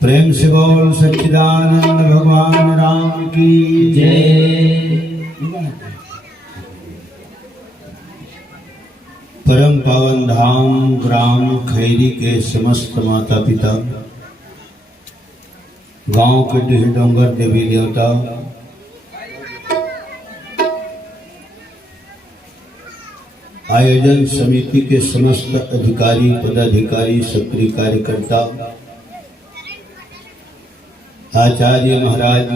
प्रेम से बोल सच्चिदानंद भगवान राम की जय। परम पावन धाम ग्राम खैरी के समस्त माता पिता, गांव के टिह डोंगर देवी देवता, आयोजन समिति के समस्त अधिकारी, पदाधिकारी, सक्रिय कार्यकर्ता, आचार्य महाराज,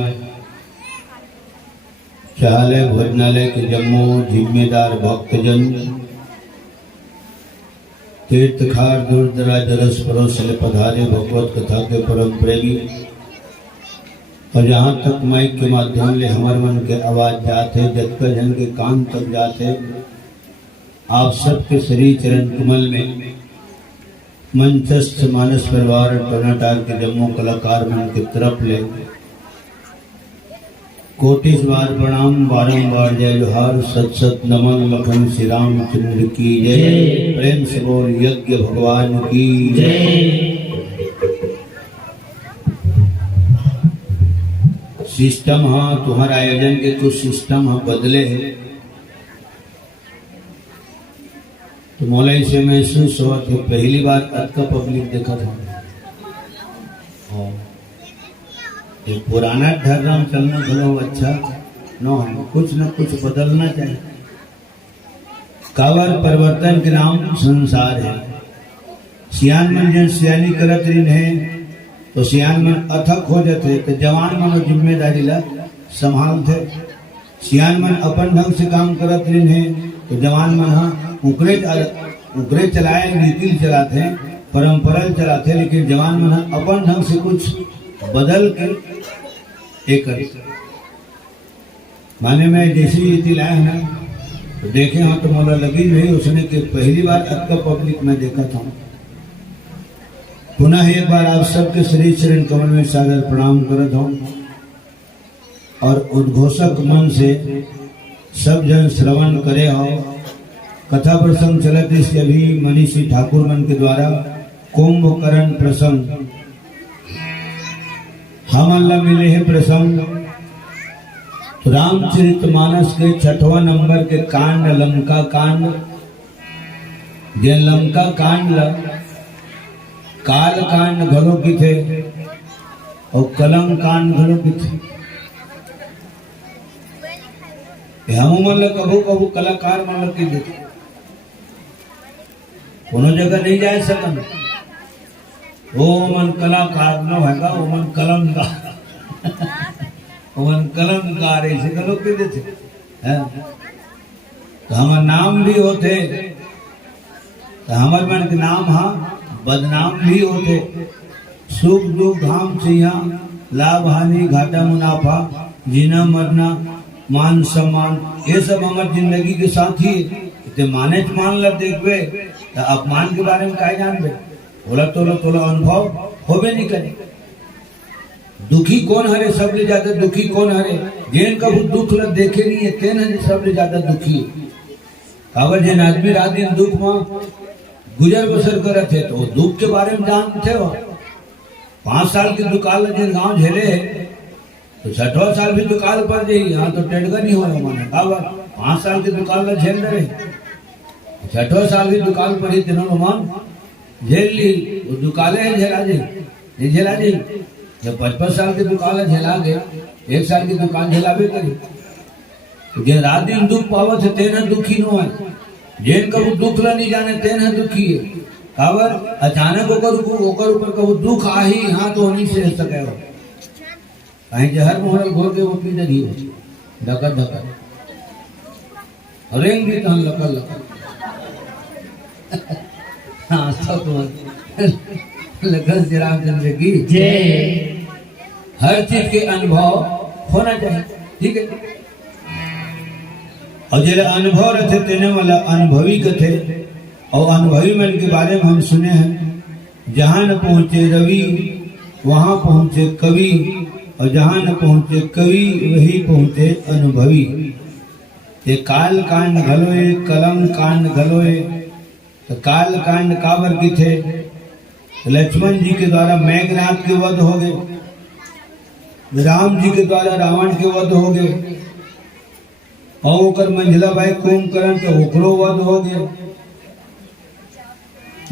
शहालय भोजनालय के जम्मू जिम्मेदार भक्तजन, तीर्थखार दूर दराज रस परोस से पधारे भगवत कथा के परम प्रेमी, और जहाँ तक माइक के माध्यम ले हमारे मन के आवाज जाते, जतका जन के कान तक जाते, आप सबके श्री चरण कमल में मंचस्थ मानस परिवार टनाटार के जम्मू कलाकार मन की तरफ ले कोटिश बार प्रणाम, बारंबार जय जोहार, सत सत नमन। लखन श्री रामचंद्र की जय। प्रेम से बोल यज्ञ भगवान की जय। सिस्टम हाँ तुम्हारा आयोजन के कुछ सिस्टम हाँ बदले है, तो मौलाई से महसूस हुआ कि पहली बार अटका पब्लिक देखा था। ये पुराना धर्म चलना भलो अच्छा न है, कुछ न कुछ बदलना चाहिए। कावर परिवर्तन के नाम संसार है। सियान मन जन सियानी करत रही है तो सियान मन अथक हो जाते, तो जवान मन जिम्मेदारी ला संभालते। सियान मन अपन ढंग से काम करत रही है तो जवान मन हाँ उकरे चलाए, रीति चलाते, परंपरा चलाते, लेकिन जवान मन अपन ढंग से कुछ बदल के एक माने में जैसी रीति लाए हैं ना, तो देखे हाँ तो मोला लगी नहीं उसने कि पहली बार अक्का पब्लिक में देखा था। पुनः एक बार आप सबके श्री चरण कमल में सादर प्रणाम करत हूँ, और उद्घोषक मन से सब जन श्रवण करे हो। कथा प्रसंग चलत इसके अभी मनीषी ठाकुर मन के द्वारा कुंभकर्ण प्रसंग हम अल्लाह मिले है प्रसंग। रामचरितमानस के 6वां नंबर के कांड लंका कांड, जे लंका कांड काल कांड घरों की थे और कलंक कांड घरों की थे। हम मन कभू कभू कलाकार मन की देते कोनो जगह नहीं जा सकन, वो मन कलाकार न होगा, वो मन कलमकार वो मन कलमकार ऐसे कलो के देते हैं। तो हमार नाम भी होते, तो हमार मन के नाम हाँ बदनाम भी होते। सुख दुख धाम से यहाँ लाभ हानि घाटा मुनाफा, जीना मरना मान सम्मान, ये सब हमारे जिंदगी के साथ ही ते माने मान ला देखबे तो अपमान के बारे में क्या जानबे, बोला तोला अनुभव होबे नहीं करे। दुखी कौन हरे, सबसे ज्यादा दुखी कौन हरे, जेन कभी दुख ला देखे नहीं है तेन सबसे ज्यादा दुखी है। काबर जेन आदमी रात दिन दुख में गुजर बसर करत है तो वो दुख के बारे में जानते हो। 5 साल की दुकान जिन गांव झेले है तो 6वां साल भी दुकान पर जाइए, यहाँ तो टेडगा नहीं हो माना। काबर 5 साल की दुकान में झेल रहे, 6वां साल भी दुकान पर ही तीनों मान झेल ली। वो दुकाने है झेला जी नहीं झेला जी, जब 55 साल की दुकान झेला गए, 1 साल की दुकान झेला भी करी। तो जे रात दिन दुख पावत है तेना दुखी नो है, जेन कबू दुख ला नहीं जाने तेना दुखी है। काबर अचानक ओकर ऊपर कबू दुख आही हाँ तो नहीं से सके हो, कहीं जहर मोहर घोर के वो पी दही हो धकर धकर रेंग भी तहन लकल लकल हाँ सब लखन श्री रामचंद्र की जय। हर चीज के अनुभव होना चाहिए, ठीक है। और जो अनुभव रहते तेने वाला अनुभवी कथे, और अनुभवी मन के बारे में हम सुने हैं, जहाँ न पहुँचे रवि वहाँ पहुँचे कवि, और जहाँ न पहुँचे कवि वही पहुँचे अनुभवी। ये काल कांड घलोए कलम कांड घलोए, तो काल कांड काबर की थे, लक्ष्मण जी के द्वारा मेघनाथ के वध हो गए, राम जी के द्वारा रावण के वध हो गए, और ओकर मंझला भाई कुंभकर्ण तो ओकरो वध हो गए।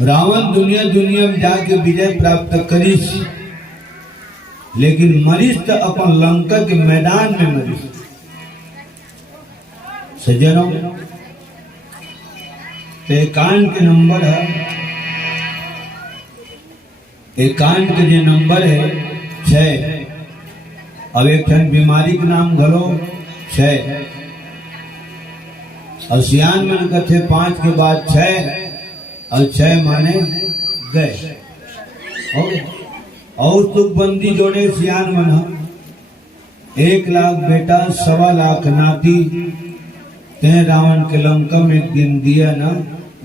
रावण दुनिया में जाके विजय प्राप्त करिस, लेकिन मरीज तो अपन लंका के मैदान में मरीज। सज्जनों तो एकांत के नंबर है, एकांत के जो नंबर है 6। अब एक ठन बीमारी के नाम घलो 6 और सियान मन कथे 5 के बाद 6 और 6 माने गए। और तुकबंदी जोड़े सियान मन 1 लाख बेटा 1.25 लाख नाती, ते रावण के लंका में गिन दिया न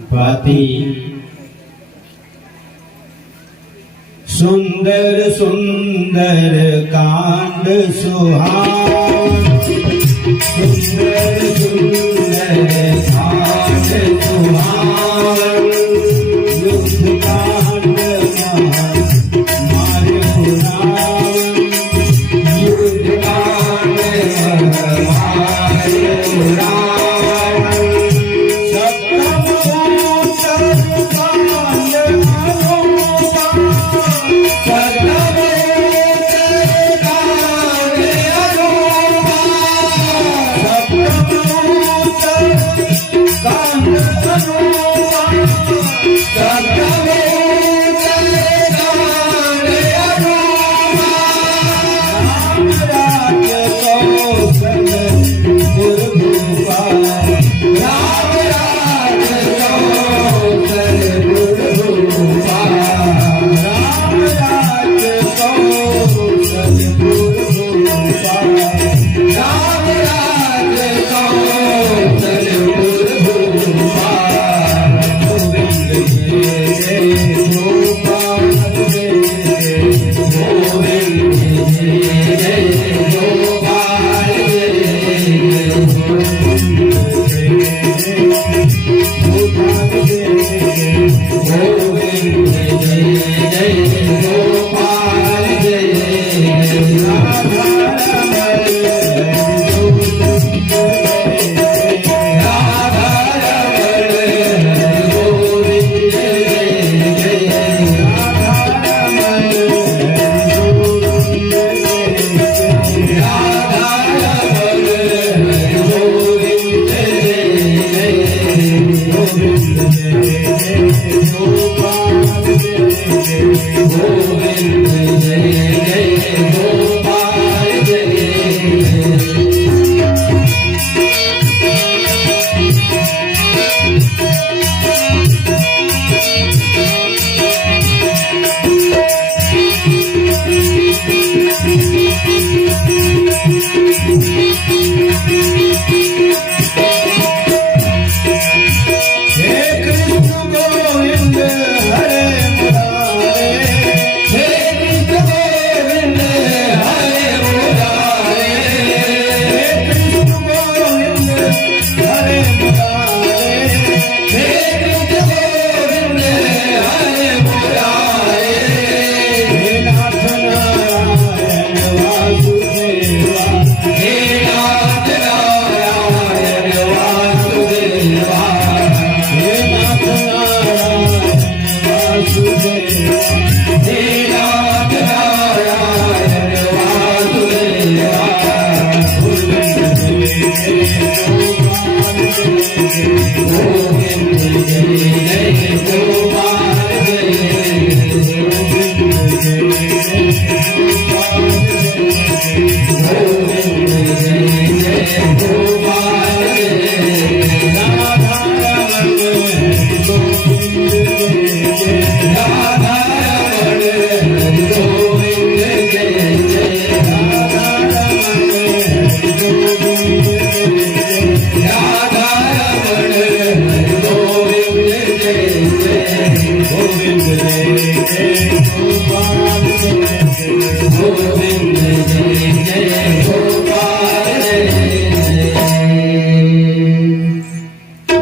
बाती। सुंदर सुंदर कांड सुहावन, सुंदर सुंदर कांड सुहावन, युद्ध कांड मारे रावण, युद्ध कांड मारे रावण,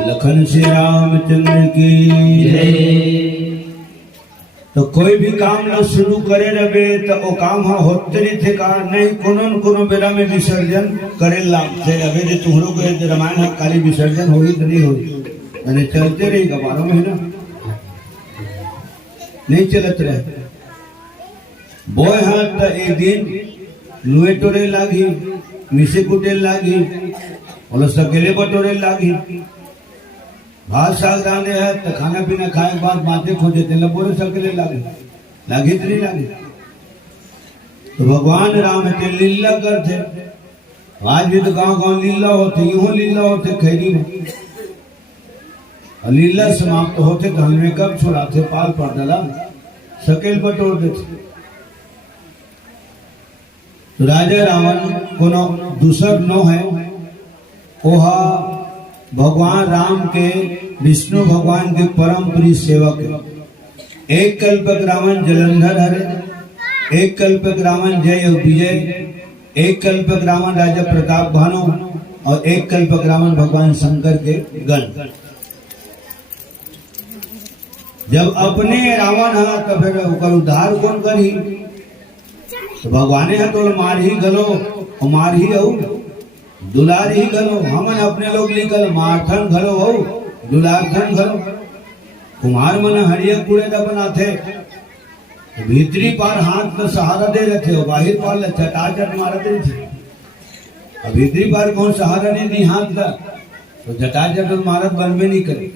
लखन श्री रामचंद्र की तो कोई भी काम न शुरू करे रहे तो वो काम होते नहीं थे का नहीं कोनो बेरा में विसर्जन करे लागते रहे जे तुहरो के रामायण काली विसर्जन होगी तो नहीं होगी मैंने चलते रही 12 महीना नहीं चलत रहे बोय हाथ तो एक दिन लुए टोरे लागी मिसे कुटे लागी और सकेले बटोरे लागी भात साग रांधे है तो खाना पीना खाए के बाद माथे खोजे थे लबोरे सकले लागे तो नहीं लागे। तो भगवान राम के लीला करते, आज भी तो गांव गांव लीला होते, यूं लीला होते खैरी में लीला समाप्त होते तो हमें कब छुड़ाते, पाल पर डाला सकेल पर तोड़ देते। तो राजा रावण कोनो दूसर नो है, ओहा भगवान राम के विष्णु भगवान के परम प्रिय सेवक है। एक कल्पक रावण जलंधर हरे, एक कल्पक रावण जय विजय, एक कल्पक रावण राजा प्रताप भानु और एक कल्पक रावण भगवान शंकर के गण। जब अपने रावण है तो फिर उकर उद्धार कौन करी? तो भगवाने है तो मार ही गलो, मार ही हो दुलार ही गलो। हमन अपने लोग निकल मारथन घलो हो दुलारथन घलो। कुमार मन हरिया कूड़े न बनाते, भीतरी पार हाथ में सहारा दे रहे थे, बाहर पार ले चटाचट मार दे थे। भीतरी पार कौन सहारा नहीं दी हाथ का, तो चटाचट और मारत बनबे नहीं करे।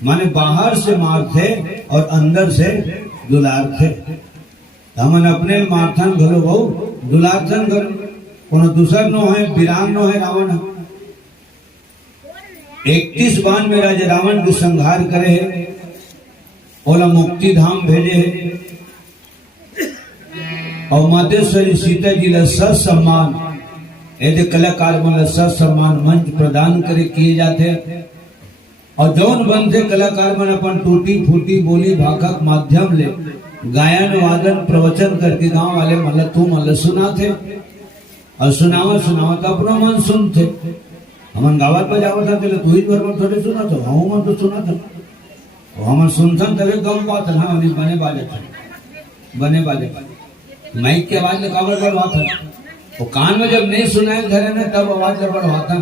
माने बाहर से मारते और अंदर से दुलार थे। हमन अपने मारथन घलो हो दुलारथन घलो। कोनो दूसर नो है, वीरान नो है रावण। 31 बाण में राजा रावण के संहार करे है, ओला मुक्ति धाम भेजे है। और मातेश्वरी सीता जी ला सम्मान ऐसे कलाकार मन सम्मान मंच प्रदान करे किए जाते। और जौन बनते कलाकार मन अपन टूटी फूटी बोली भाखक माध्यम ले गायन वादन प्रवचन करके गांव वाले मतलब तू मतलब सुनाते और सुनावा तो अपना मन सुनते। हमन गावत बजावत था तू ही बरबर थोड़े सुना तो हम मन तो सुना था हम सुनथन तरे गम बात है। हाँ बने बाजे माइक की आवाज में काबर बढ़वाता, वो कान में जब नहीं सुनाए घरे में तब आवाज बढ़वाता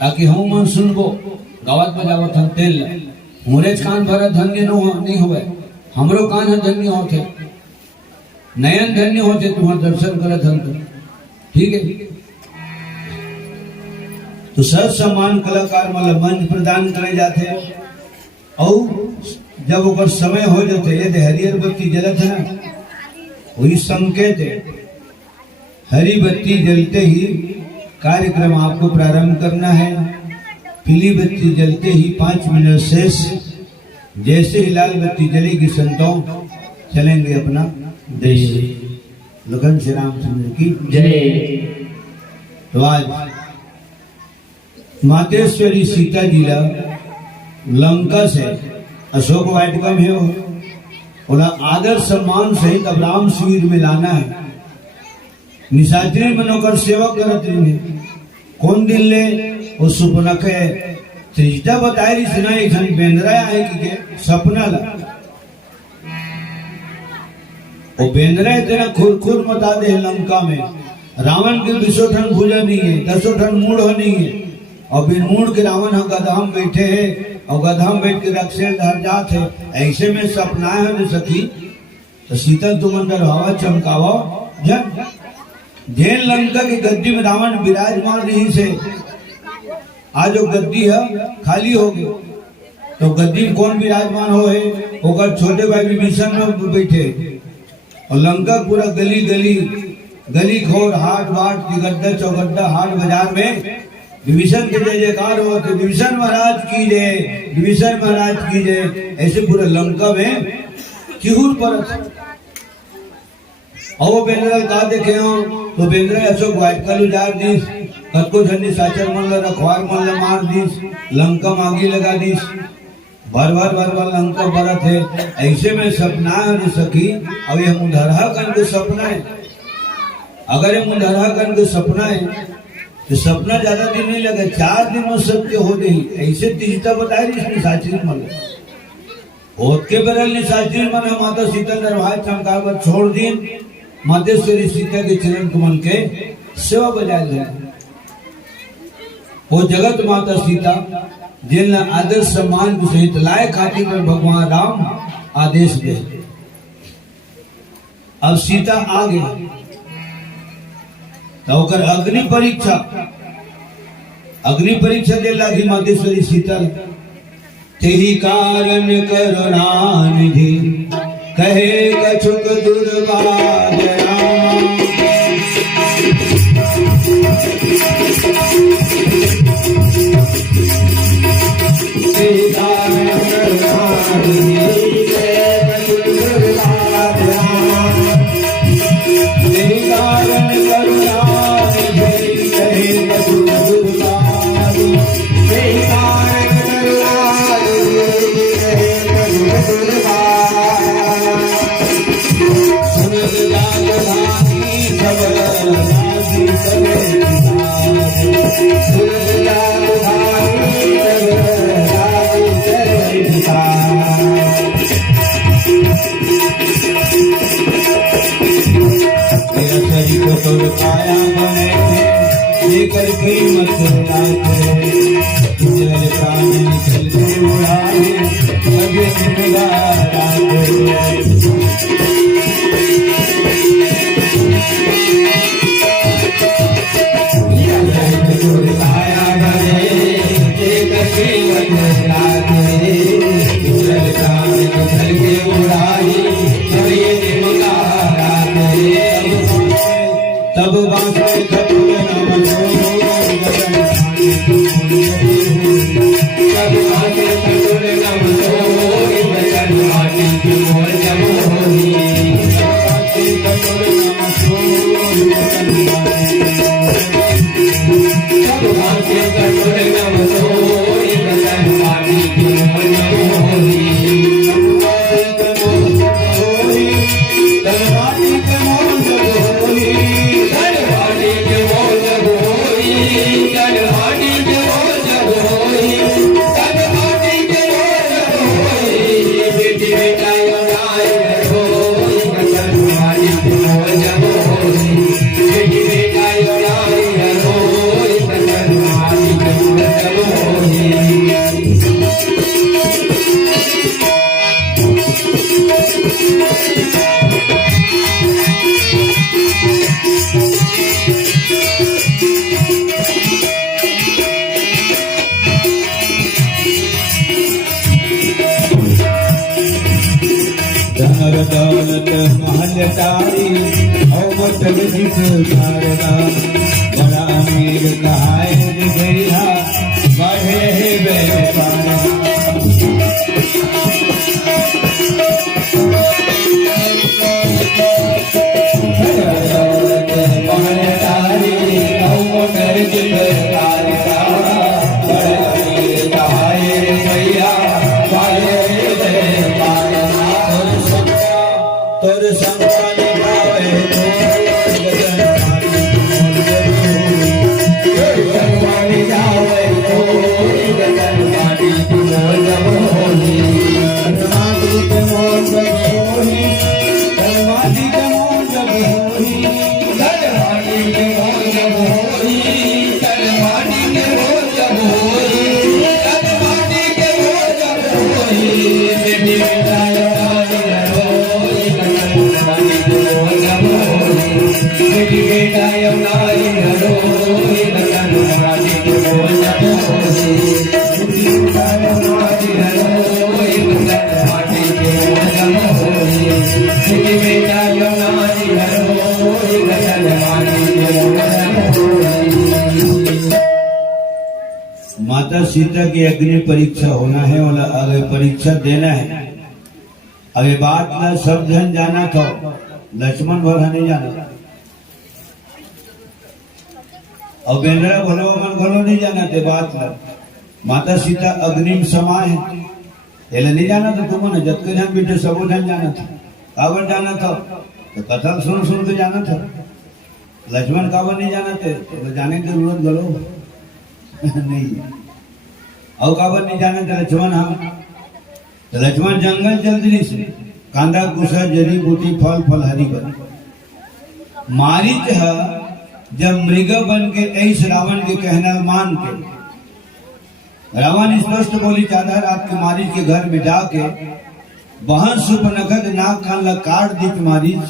ताकि हम मन सुनबो। गावत बजावत हम तेल मुरेज कान भरा धन्य नहीं हुए, हमरो कान धन्य होते, नयन धन्य होते तुम्हारा दर्शन करत हम तो ठीक है। तो सर सम्मान कलाकार मतलब मंच प्रदान करे जाते। और जब वो समय हो जाते ये हरियर बत्ती जलत है ना, वही संकेत है। हरी बत्ती जलते ही कार्यक्रम आपको प्रारंभ करना है। पीली बत्ती जलते ही 5 मिनट शेष, जैसे ही लाल बत्ती जलेगी संतों चलेंगे अपना देश। लगन श्री रामचंद्र की जय। तो आज मातेश्वरी सीता जी ला लंका से अशोक वाटिका में हो और आदर सम्मान सहित अब राम शिविर में लाना है। निशाचरी मनोकर सेवा करत रही कौन दिन ले वो सपना के त्रिजता बताए रही सुना एक जन बेंद्रा है कि सपना ला वो बेंद्रा इतना खुर मता दे लंका में। रावण के 200 टन भूजा नहीं है, 10 टन मूड हो नहीं है। और बिन मूड के रावण हम गधाम बैठे है और गधाम बैठ के रक्षे धर जात है। ऐसे में सपनाए है सखी तो शीतल तुम अंदर हवा चमकावा जन जेल लंका की गद्दी में रावण विराजमान नहीं से। आज जो गद्दी है खाली हो गई तो गद्दी में कौन विराजमान हो है? होकर छोटे भाई विभीषण में बैठे और लंका पूरा गली गली गली खोर हाट बाट गड्ढा चौगड्ढा हाट बाजार में विभीषण के जय जयकार हो। तो विभीषण महाराज की जय, विभीषण महाराज की जय। ऐसे पूरे लंका में चिहूर पर और वो बेंद्रल का देखे हो तो बेंद्र अशोक वाटिका उजार दीस, कतको झंडी साचर मन रखवार मन मार दीस, लंका मांगी लगा दीस। भर लंका बरत है। ऐसे में सपना है सखी। अब ये मुंधरहा कन के सपना है। अगर ये मुंधरहा कन के सपना है तो सपना ज्यादा दिन नहीं लगा, 4 दिन में सत्य हो गई। ऐसे तीजता बताए निशाचरी मन होत के बरल निशाचरी मन माता सीता दरबार चमकावर छोड़ दिन मातेश्वरी सीता के चरण कमल के सेवा बजाय जाए। वो जगत माता सीता जिन आदर सम्मान के सहित लाए खातिर पर भगवान राम आदेश दे। अब सीता आ गई तो अग्नि परीक्षा दे लगी मातेश्वरी सीता। तेहि कारण करुणा निधि कहे कछुक दुर्बादरा तेहि कारण करुणा निधि कहे कछुक दुर्बादरा तेहि कारण करुणा निधि कहे कछुक दुर्बादरा तेहि कारण काया बने लेकर कीमत जल प्राण निकल के उड़ाए कभी काया बने लेकर कीमत जल प्राण निकल के उड़ाए कभी तब बांके खतुल नम तब बांके खतुल नम बचन माटी की मोर जमोही बांके खतुल नम तब बांके खतुल नम बचन माटी की मोर जमोही तब माटी के मोर जमोही दौलत महल टारी औमत जिस भारदा बड़ा अमीर कहाए गया बढ़े व्यापार दौलत महल टारी औमत जिस भारदा बड़ा अमीर कहाए गया तोर संपन भावे संपन जावे गगन माटी की मोर जमोही माटी के मोर जमोही माटी के मोर जमोही माटी के मोर जमोही माटी के मोर जमोही माटी के मोर जमोही बेटी बेटा बेटी बेटा यमुनाई हरोई बचन माटी की मोर जमोही बेटी बेटा यमुनाई हरोई बचन माटी की मोर जमोही बेटी बेटा यमुनाई हरोई बचन माटी की मोर जमोही। माता सीता की अग्नि परीक्षा होना है और अगर परीक्षा देना है अगर बात ना सब जन जाना था लक्ष्मण भर नहीं जाना और बेंद्रा भलो मन भलो नहीं जाना थे बात ना माता सीता अग्निम समाय एला नहीं जाना था तुमने जब के जन बेटे सबो जन जाना था कावर जाना था तो कथा सुन सुन के जाना था लक्ष्मण कावर नहीं जाना थे तो जाने की जरूरत गलो नहीं और कावर नहीं जाना था लक्ष्मण हम तो लक्ष्मण जंगल जल्दी से कांदा कुसा जड़ी बूटी फल फल हरी बन मारिच है जब मृग बन के ऐस रावण के कहना मान के रावण स्पष्ट बोली चाहता रात के मारिच के घर में जाके वहां सुपनखत नाक कान ला काट दी मारिच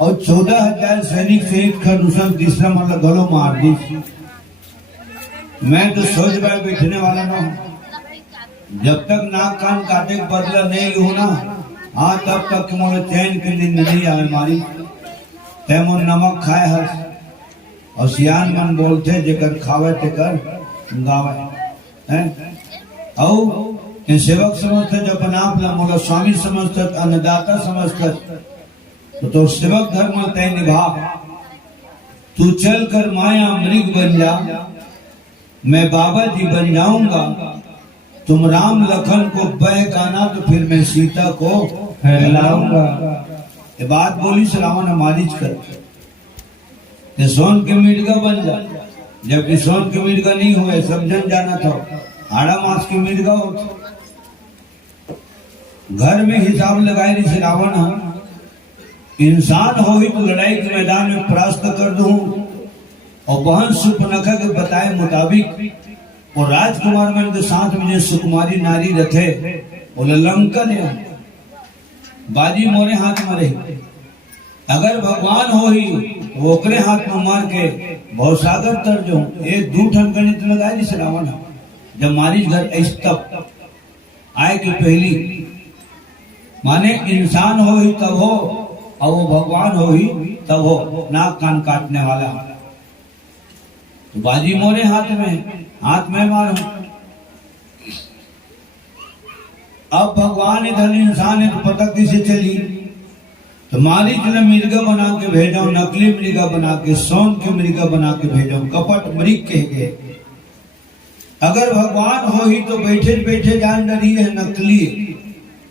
और 14,000 सैनिक सहित खरदूषण तीसरा मतलब गलो मार दी। मैं तो सोच रहा बैठने वाला ना हूं जब तक नाक कान काटे के बदला नहीं लू ना, हाँ तब तक मोरे चैन की नींद नहीं आवे मारी। तेमो नमक खाए हस और सियान मन बोलते जेकर खावे तेकर गावे हैं। औ सेवक समझते जब आप ला मोला स्वामी समझते अन्नदाता समझते तो सेवक धर्म तय निभा। तू चल कर माया मृग बन जा, मैं बाबा जी बन जाऊंगा। तुम राम लखन को बहकाना तो फिर मैं सीता को फैलाऊंगा। ये बात बोली से रावण मालिश कर सोन के मिर्गा बन जा, जबकि सोन के मिर्गा नहीं हुए, सब जन जाना था आड़ा मास की मिर्गा हो। घर में हिसाब लगाए रही से रावण, इंसान हो ही तो लड़ाई के मैदान में परास्त कर दूं। और बहन सुपनखा के बताए मुताबिक और राजकुमार मन के साथ में जो सुकुमारी नारी रथे बोले लंका ने बाजी मोरे हाथ में रही। अगर भगवान हो ही तो ओकरे हाथ में मार के भवसागर तर जो ये दू ठन गणित लगाए जिस रावण। जब मारिच घर तब आए कि पहली माने इंसान हो ही तब हो और वो भगवान हो ही तब हो, नाक कान काटने वाला। तो बाजी मोरे हाथ में मारो। अब भगवान इधर इंसान है तो पता किसे चली। तो मालिक ने मृगा बना के भेजा, नकली मृगा बना के, सोन के मृगा बना के भेजा, कपट मृग कह गए। अगर भगवान हो ही तो बैठे बैठे जान डरी है नकली,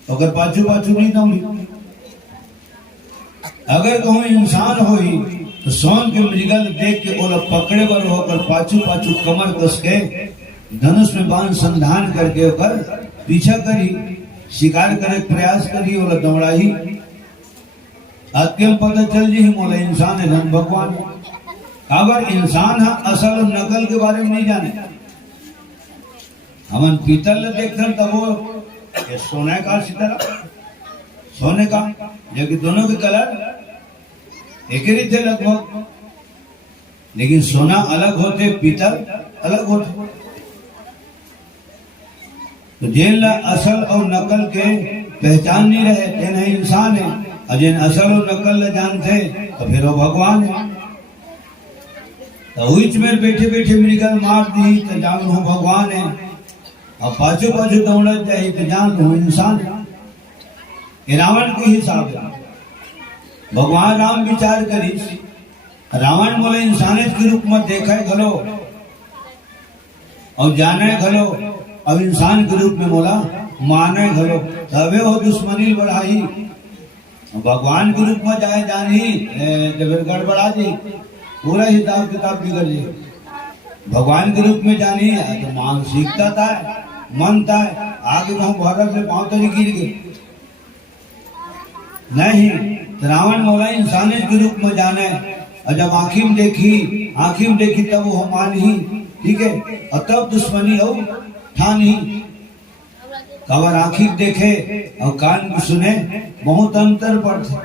अगर पाछू पाछू नहीं दौड़ी। अगर कहूँ इंसान हो ही तो सोन के मृगल देख के ओला पकड़े बर होकर पाछू पाछू कमर कस के धनुष में बाण संधान करके ओकर पीछा करी, शिकार करे प्रयास करी, ओला दौड़ाही। अत्यंत पता चल जी मोला इंसान है धन भगवान। अगर इंसान है असल और नकल के बारे में नहीं जाने, हमन पीतल देखते तब वो ये सोने का सितारा, सोने का, जबकि दोनों के कलर एक ही थे लगभग, लेकिन सोना अलग होते, पीतल अलग होते। तो जेल असल और नकल के पहचान नहीं रहे तेन है इंसान है, और जिन असल और नकल न जानते तो फिर वो भगवान है। तो उच में बैठे बैठे मृगल मार दी तो जान हो भगवान है, और पाछू पाछू दौड़त जाए तो जान हो इंसान है। ये रावण के हिसाब है। भगवान राम विचार करी, रावण बोले इंसानियत के रूप में देखा घलो और जाने घलो, अब इंसान के रूप में बोला माने घलो, तबे हो दुश्मनी बढ़ाई। भगवान के रूप में जाए जानी तो फिर गड़बड़ा जी, पूरा हिसाब किताब बिगड़ जी। भगवान के रूप में जानी तो मानसिकता था, मन था, आगे कहूँ भरत से पांव तरी गिर गए नहीं। तो रावण बोला इंसानियत के रूप में जाने, और जब आँखी में देखी तब वो मान ही, ठीक है, और तब दुश्मनी हो ठान ही। कबर आँखी देखे और कान को सुने बहुत अंतर पड़ते,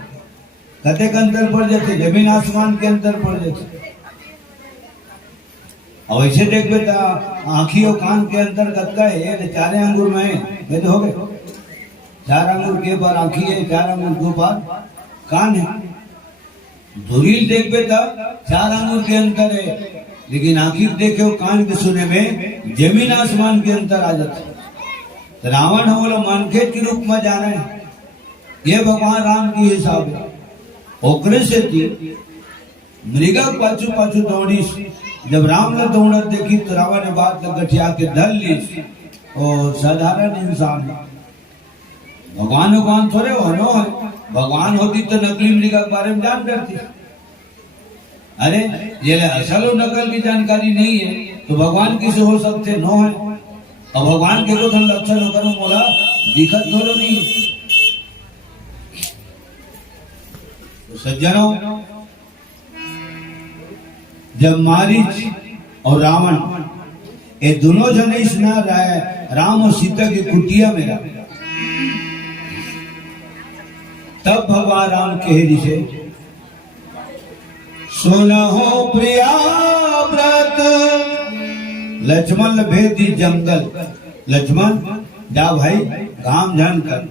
कतेक अंतर पड़ जाते, जमीन आसमान के अंतर पड़ जाते। और ऐसे देखते तो आँखी और कान के अंतर कतका है, चारे अंगूर में ये तो हो गए, 4 अंगूर के बार आँखी है, 4 अंगूर के बार कान है। धुरील देखते तो 4 अंगूर के अंतर है, लेकिन आँखी देखे और कान के सुने में जमीन आसमान के अंतर आ जाता। तो रावण हो बोला मनखेत के रूप में जाना है, ये भगवान राम की हिसाब है। ओकरे से थी मृगा पाछू पाछू दौड़ी, जब राम ने दौड़त देखी तो रावण ने बात गठिया के धर ली। और साधारण इंसान भगवान थोड़े हो है, भगवान होती तो नकली मृगा के बारे में जान करती। अरे ये असल और नकल की जानकारी नहीं है तो भगवान किसे हो सकते नो है। और भगवान के को लक्षण होकर बोला दिखत थोड़ो नहीं। तो सज्जनों, जब मारीच और रावण ये दोनों जने सुना रहा है राम और सीता की कुटिया में, तब भगवान राम कहे से सुनहो प्रिया व्रत लक्ष्मण भेदी जंगल। लक्ष्मण जा भाई काम झन कर,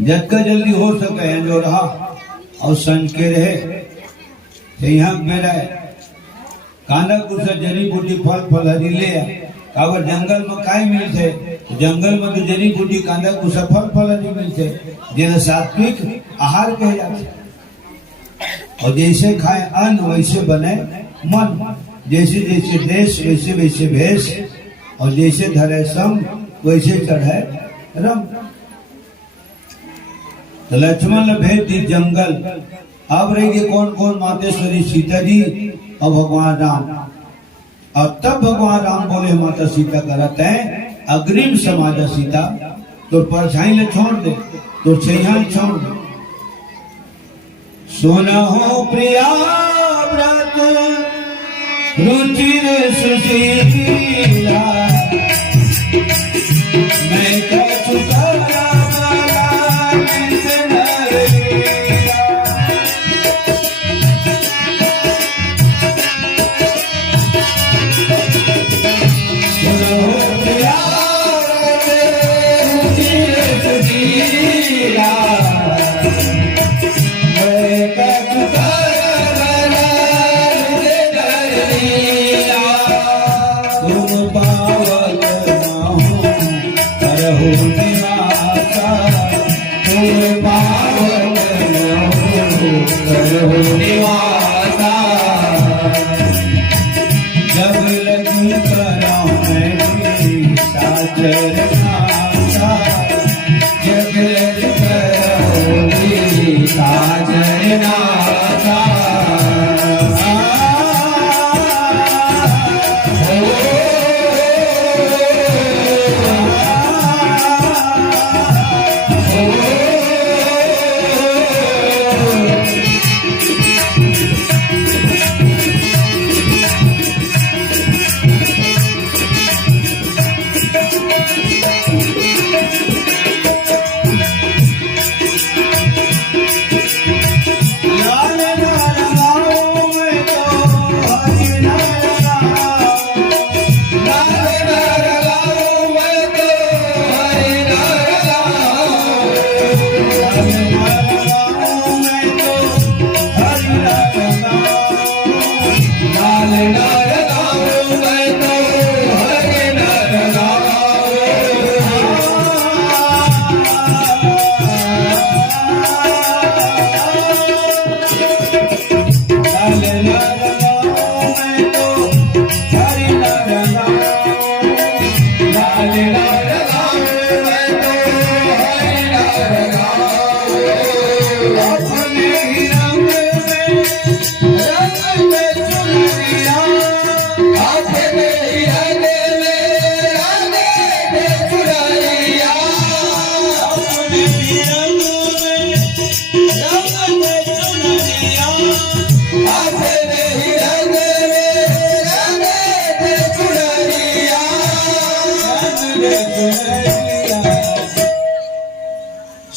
जतका जल्दी हो सके जो रहा और संज के रहे यहाँ मेरा कांदा कुछ जड़ी बूटी फल फलहरी ले काबर जंगल में काय मिलते, जंगल में तो जड़ी बूटी कांदा कुछ फल फलहरी मिलते जेला सात्विक आहार कहे जाते। और जैसे खाए अन्न वैसे बने मन, जैसे जैसे देश वैसे वैसे भेष, और जैसे धरे सम वैसे चढ़े रम। तो लक्ष्मण भेज दी जंगल। अब रहेगी कौन कौन, मातेश्वरी सीता जी और भगवान राम। और तब भगवान राम बोले माता सीता करते हैं अग्रिम समाजा सीता, तो परछाई ले छोड़ दे, तो छैया छोड़ दे। सोना हो प्रिया व्रत रुचिर सुशीला, मैं कह चुका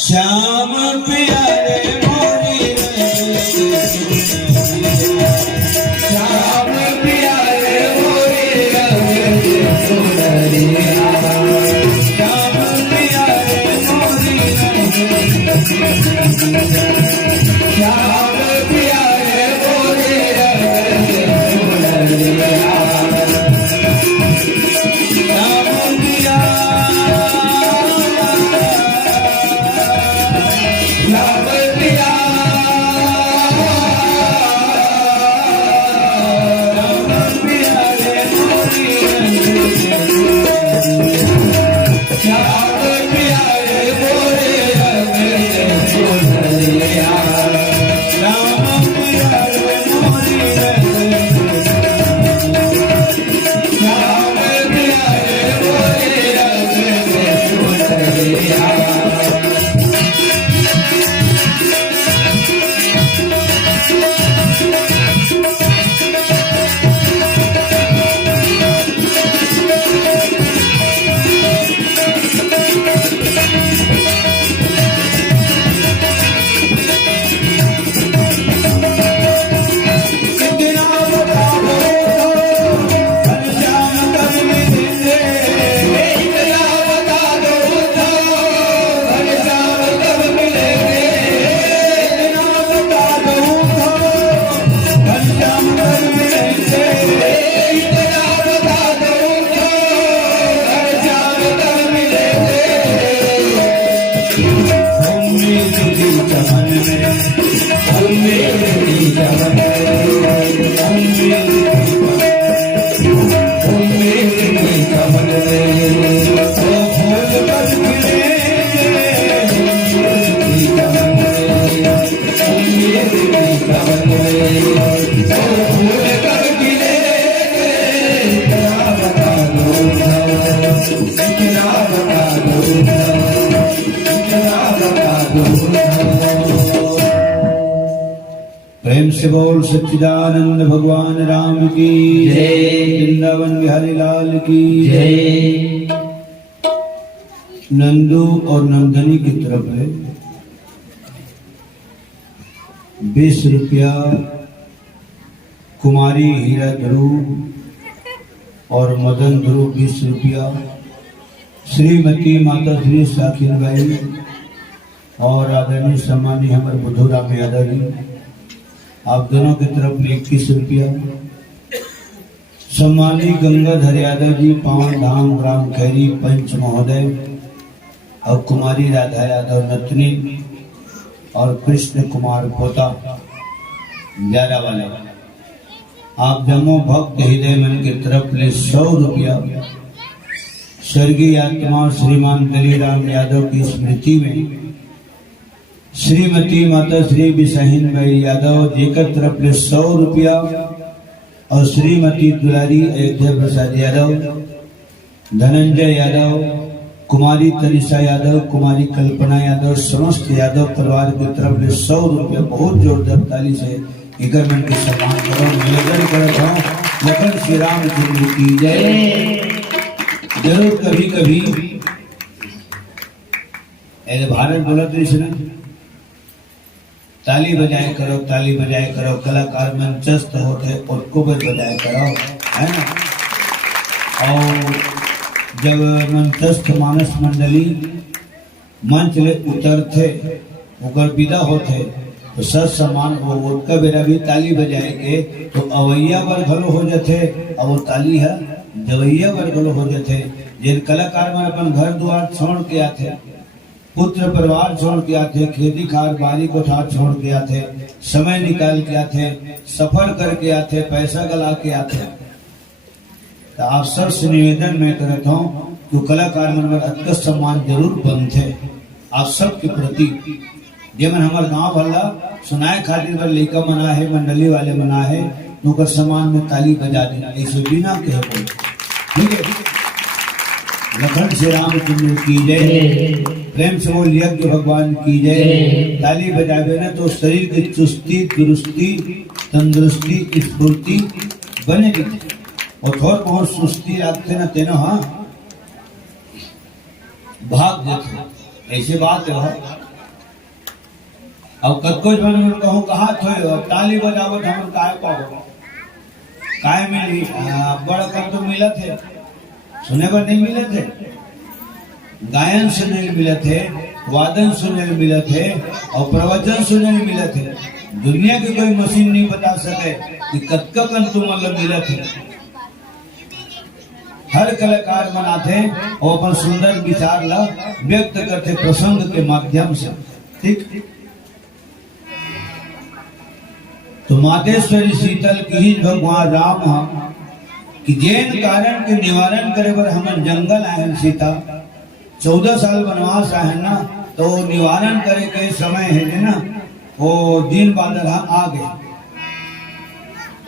श्याम प्यारे मोरी श्याम प्यारे मोरी सुंदरिया श्याम प्यारे मोरी श्याम प्यारे मोरी सुंदरिया से बोल सच्चिदानंद भगवान राम की जय, वृंदावन बिहारी लाल की जय। नंदू और नंदनी की तरफ है 20 रुपया, कुमारी हीरा ध्रुव और मदन ध्रुव 20 रुपया, श्रीमती माता श्री साखिन बाई और आदरणीय सम्मानीय हमारे बुद्धूराम यादव जी, आप दोनों की तरफ 21 रुपया। सम्मानीय गंगाधर यादव जी, पावन धाम ग्राम खैरी पंच महोदय और कुमारी राधा यादव नतनी और कृष्ण कुमार पोता ग्यारह वाले, आप जमो भक्त हृदय मन की तरफ ले 100 रुपया। स्वर्गीय आत्मा श्रीमान दलीराम यादव की स्मृति में श्रीमती माता श्री बिसाहिन भाई यादव जी का तरफ ले 100 रुपया और श्रीमती दुलारी अयोध्या प्रसाद यादव, धनंजय यादव, कुमारी तनिषा यादव, कुमारी कल्पना यादव, समस्त यादव परिवार की तरफ ले 100 रुपया। बहुत जोरदार ताली से इकर मन के सम्मान करो, निवेदन करता हूँ लखन श्री राम चंद्र की जय। जरूर कभी कभी भारत बोलत रही ना, ताली बजाए करो, ताली बजाए करो, कलाकार मंचस्थ होते और कुबज बजाए करो, है ना। और जब मंचस्थ मानस मंडली मंच ले उतरते उगर विदा होते तो सत समान वो उनका बेरा भी ताली बजाए के तो अवैया वर्ग हलो हो जाते। अब वो ताली है जवैया वर्ग हलो हो जाते। जिन कलाकार में अपन घर द्वार छोड़ के आते, पुत्र परिवार छोड़ के आते, खेती खार बारी कोठार छोड़ के आते, समय निकाल के आते, सफर करके आते, पैसा गला के आते। तो आप सबसे निवेदन मैं करता हूँ कि कलाकार मन में अत्यंत सम्मान जरूर बनते आप सबके प्रति। जेमन हमारे गांव भला सुनाए खातिर पर लेका मना है, मंडली वाले मना है, तो सम्मान में ताली बजा देना, ऐसे बिना कहे बोल, ठीक है। लखन श्री राम चंद्र की जय, प्रेम से बोल यज्ञ भगवान की जय। ताली बजावे ना तो शरीर की चुस्ती दुरुस्ती तंदुरुस्ती स्फूर्ति बनेगी और थोड़ा बहुत सुस्ती रखते ना तेना हाँ भाग देते, ऐसी बात है। अब कतको जन कहूँ कहा थो ताली बजावट हम काय पाओ काय मिली बड़ा कब तो मिला थे, सुने पर नहीं मिले थे, गायन सुने मिले थे, वादन सुने मिले थे और प्रवचन सुने मिले थे। दुनिया की कोई मशीन नहीं बता सके कि कतका कन तुम मतलब मिले थे। हर कलाकार बनाते और अपन सुंदर विचार ला व्यक्त करते प्रसंग के माध्यम से, ठीक। तो मातेश्वरी शीतल की भगवान राम कि जैन कारण के निवारण करे पर हम जंगल आए सीता 14 साल वनवास आए ना, तो निवारण करे के समय है ना वो दिन बादल आ गए।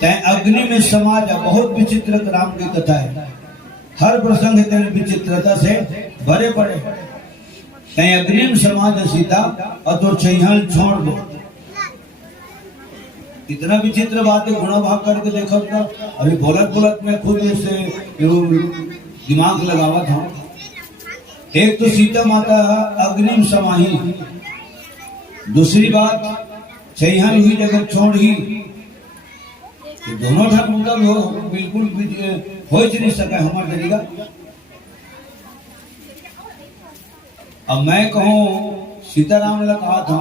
तय अग्नि में समाज बहुत विचित्र राम की कथा है, हर प्रसंग तेरे विचित्रता से भरे पड़े। तय अग्नि में समाज सीता और तो चैहल छोड़ दो। इतना विचित्र बात है, गुणा भाग करके देखो तो अभी बोलत बोलत में खुद से दिमाग लगावा था। एक तो सीता माता अग्निम समाही, दूसरी बात चैहल हुई जगह छोड़ ही, तो दोनों ठाक मतलब हो बिल्कुल हो ही नहीं सका हमारे तरीका। अब मैं कहूँ सीताराम ने कहा था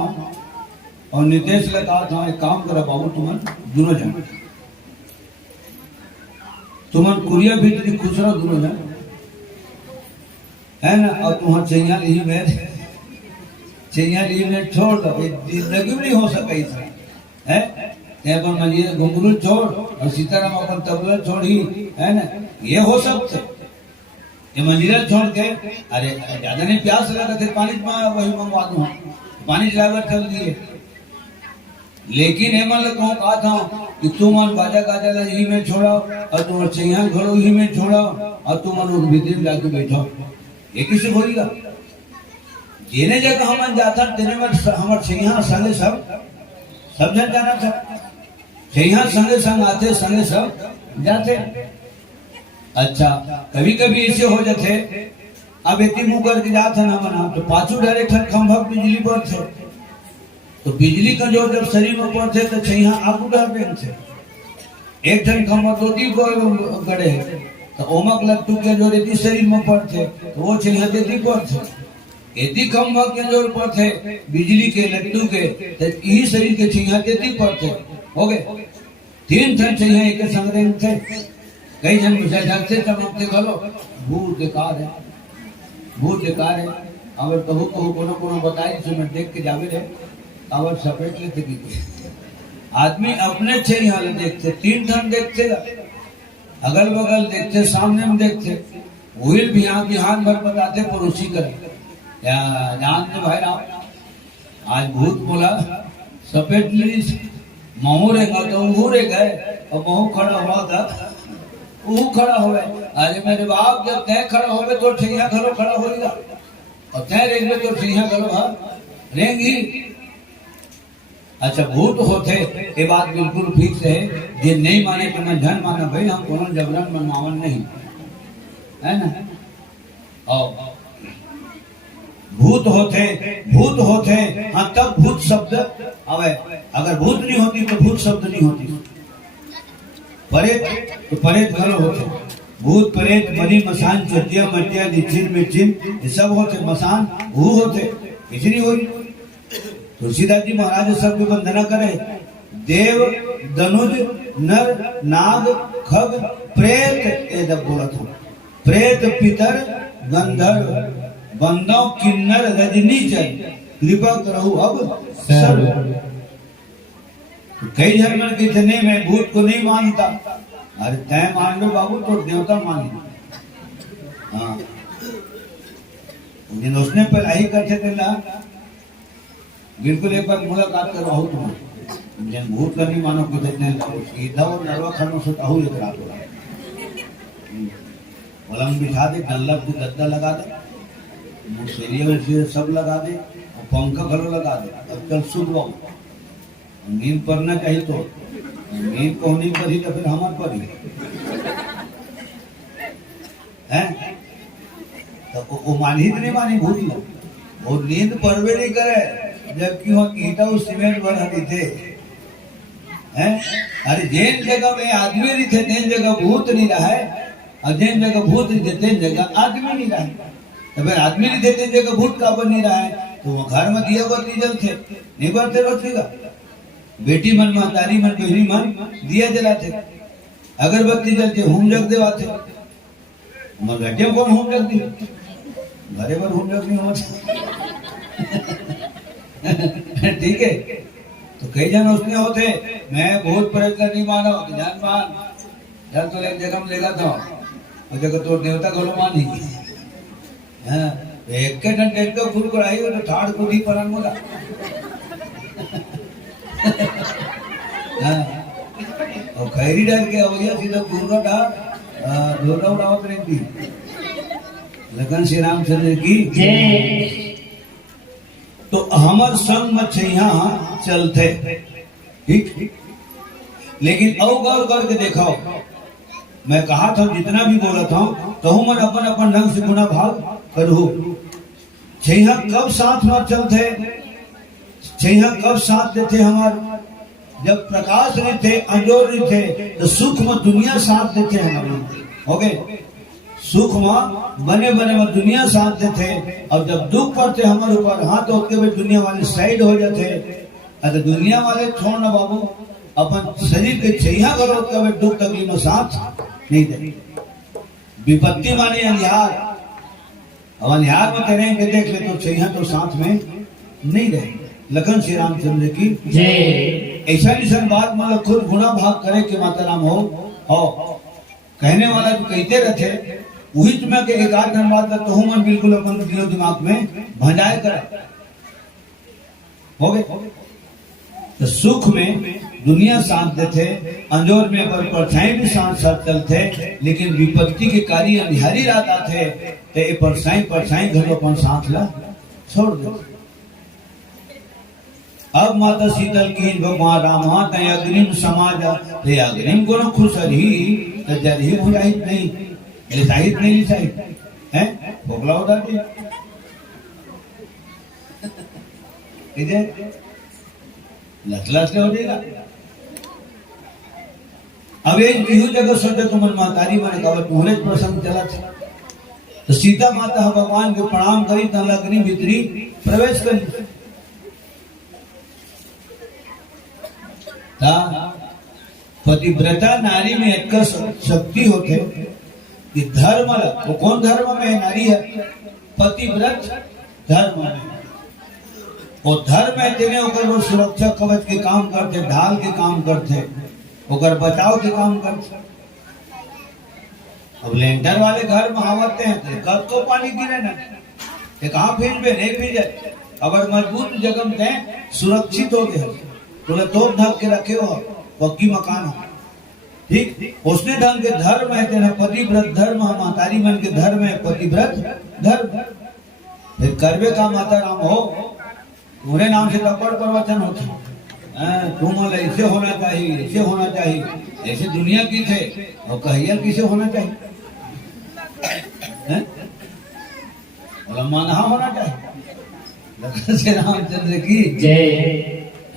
और नितेश ने कहा था एक काम करो बाबू तुमन दोनों जन तुमन कुरिया भीतरी खुश रहो दोनों जन, है ना। और तुम्हारा चैया ली में छोड़ दो, जिंदगी नहीं हो सका इसमें है। पर मनिए घुंघरू छोड़ और सीताराम अपन तबला छोड़ी, है ना। ये हो सकते ये मंदिर छोड़ के अरे ज्यादा नहीं प्यास लगा थे पानी वही मंगवा दूं, पानी चलाकर चल दिए। लेकिन हेमन कहूँ कहा था कि तुम बाजा गाजा यही में छोड़ा और तुम चैया घड़ो ही में छोड़ा और तुम भीतर जाके बैठो, ये किसे बोलेगा। जेने जगह हम जाता तेने में हमारे चैया साले सब जन जाना था। यहाँ संगे संग आते संगे सब जाते। अच्छा कभी कभी ऐसे हो जाते, अब इतनी मुंह करके जाते ना मना तो पांचों डायरेक्ट खंभा बिजली पर थे, तो बिजली का जो जब शरीर में पड़ते तो छैया आगू डाल थे, एक ठन खंभा तो दी गड़े तो ओमक लट्टू के जो रेती शरीर में पड़ते तो वो छैया देती पर थे, यदि खंभा के जोर पर थे बिजली के लट्टू के तो यही शरीर के छैया देती पर थे। हो गए तीन ठन छैया एक संग में थे। कई जन जगते चमकते खलो भूत बेकार है, भूत बेकार है। अगर कहू कहू कोनो कोनो बताई जो मैं देख के जावे रहे अवर सपेट लेते की आदमी अपने छे हाल देखते, तीन ठन देखते, अगल बगल देखते, सामने में देखते, व्हील भी यहाँ बिहान भर बताते पड़ोसी कर जानते भाई आप आज भूत बोला सपेट ली महू रहेगा तो वो रह गए और महू खड़ा हुआ था वो खड़ा हो गए। अरे मेरे बाप जब तय खड़ा हो गए तो ठिया खड़ो खड़ा होगा और तय रेंग में तो ठिया खड़ो हाँ रेंगी। अच्छा भूत होते ये बात बिल्कुल फिक्स है, ये नहीं माने तो मैं धन माना भाई हम कोनो जबरन मनवावन नहीं है ना। और भूत होते हाँ तब भूत शब्द अवे, अगर भूत नहीं होती तो भूत शब्द नहीं होती। परेत तो परेत घरो होते, भूत परेत मरी मसान चटिया मटिया निचिन में चिन ये सब होते, मसान भू होते इसलिए हो। तुलसीदास जी महाराज सब की वंदना करे, देव धनुज नर नाग खग प्रेत ये जब बोला था, प्रेत पितर गंधर्व बंदों किन्नर रजनी चल कृपा करो अब सर्व। कई जन्म कितने में भूत को नहीं मानता, अरे तय मान लो बाबू तो देवता मान लो। हाँ जिन उसने पहले ही करते थे ना बिल्कुल एक बार मुलाकात करवाओ तुम्हें, जिन भूत का नहीं मानो कितने सीधा और नरवा खानों से ताहू एक रात हो रहा पलंग बिठा दे, डल्ला को गद्दा लगा दे, सब लगा दे और पंखा घरों लगा दे, अब कल सुबह नींद पड़ना चाहिए तो नींद को नहीं पड़ी तो फिर हमारे पर ही है तो वो मानी नहीं मानी भूत लोग और नींद पड़वे नहीं करे जबकि वहाँ ईटा उस सीमेंट भर हटी थे हैं। अरे जिन जगह में आदमी नहीं थे जिन जगह भूत नहीं रहा है और जिन जगह भूत नहीं थे जिन जगह आदमी नहीं रहा है। तो फिर आदमी नहीं थे जिन जगह भूत का बन नहीं रहा है तो वो घर में दिया बत्ती जलते नहीं बढ़ते रोटेगा, बेटी मन महतारी मन बहनी मन दिया जलाते, अगरबत्ती जलते होम जग देवाते, घटे कौन होम जग दी घरे पर होम जग नहीं होता ठीक है। तो कई जन उसने होते मैं बहुत प्रयत्न नहीं मानो जान मान जब तो एक जगह में लेगा था वो जगह तो देवता घरों मानी हाँ एक के डंडे तो फुल कढ़ाई और ठाड़ कुदी परन बोला हाँ और खैरी डर के अवैया सीधा दूर का ढोला उड़ावत रहती। लगन श्री रामचंद्र की तो हमर संग मत यहाँ चलते ठीक, लेकिन औ गौर करके देखाओ मैं कहा था जितना भी बोला था तो मन अपन अपन ढंग से गुना भाव करू। छैया कब साथ में चलते, छैया कब साथ देते हमार जब प्रकाश नहीं थे अंजोर नहीं थे तो सुख में दुनिया साथ देते हमारे हो गए, सुख में बने बने में दुनिया साथ देते और जब दुख पड़ते हमारे ऊपर हाँ तो उसके भी दुनिया वाले साइड हो जाते। अगर दुनिया वाले छोड़ना बाबू अपन शरीर के छैया करो कभी दुख तकलीफ में साथ नहीं दे। विपत्ति माने अनिहार, अब अनिहार में करेंगे देख ले तो छैया तो साथ में नहीं रहे। लखन श्री रामचंद्र की ऐसा निशन बात मतलब खुद गुना भाग करे कि माता राम हो कहने वाला जो कहते रहते वही तुम्हें के एक आध घंटे बाद तो मन बिल्कुल अपन दिलो दिमाग में भंजाए करे हो गए। तो सुख में दुनिया साथ देते, अंजोर में पर परछाई भी साथ साथ चलते, लेकिन विपत्ति के कार्य अंधियारी रात आते तो ये परछाई घर अपन साथ ला छोड़ दे। अब माता शीतल की भगवान रामा तय अग्निम समाज ते अग्निम को न खुसरी तो जल ही बुझाहित नहीं लिसाहित नहीं लिसाहित हैं भोगला होता थी इधर लचलच के हो जाएगा। अब एक बिहू जगह सोचे तो मन मातारी मैंने कहा तुम्हारे प्रसंग चला तो सीता माता भगवान के प्रणाम करी तन अग्नि भीतरी प्रवेश करी पतिव्रता नारी में एक शक्ति होते कि धर्म वो कौन धर्म में नारी है पतिव्रत धर्म में और धर्म है तेने ओकर वो सुरक्षा कवच के काम करते ढाल के काम करते ओकर बचाव के काम करते। अब लेंटर वाले घर में हावते हैं तो कब को पानी गिरे ना ये कहाँ भीज नहीं भीजे अगर मजबूत जगह में सुरक्षित हो गए तुमने तोप ढक के रखे हो पक्की मकान हो ठीक उसने ढंग के धर्म है तेना पतिव्रत धर्म मातारी मन के धर्म है पतिव्रत धर्म फिर करवे का माता राम हो पूरे नाम से तपड़ प्रवचन होते तुम ऐसे होना चाहिए ऐसे होना चाहिए ऐसे दुनिया की थे और कहिया किसे होना चाहिए मानहा होना चाहिए से रामचंद्र की जय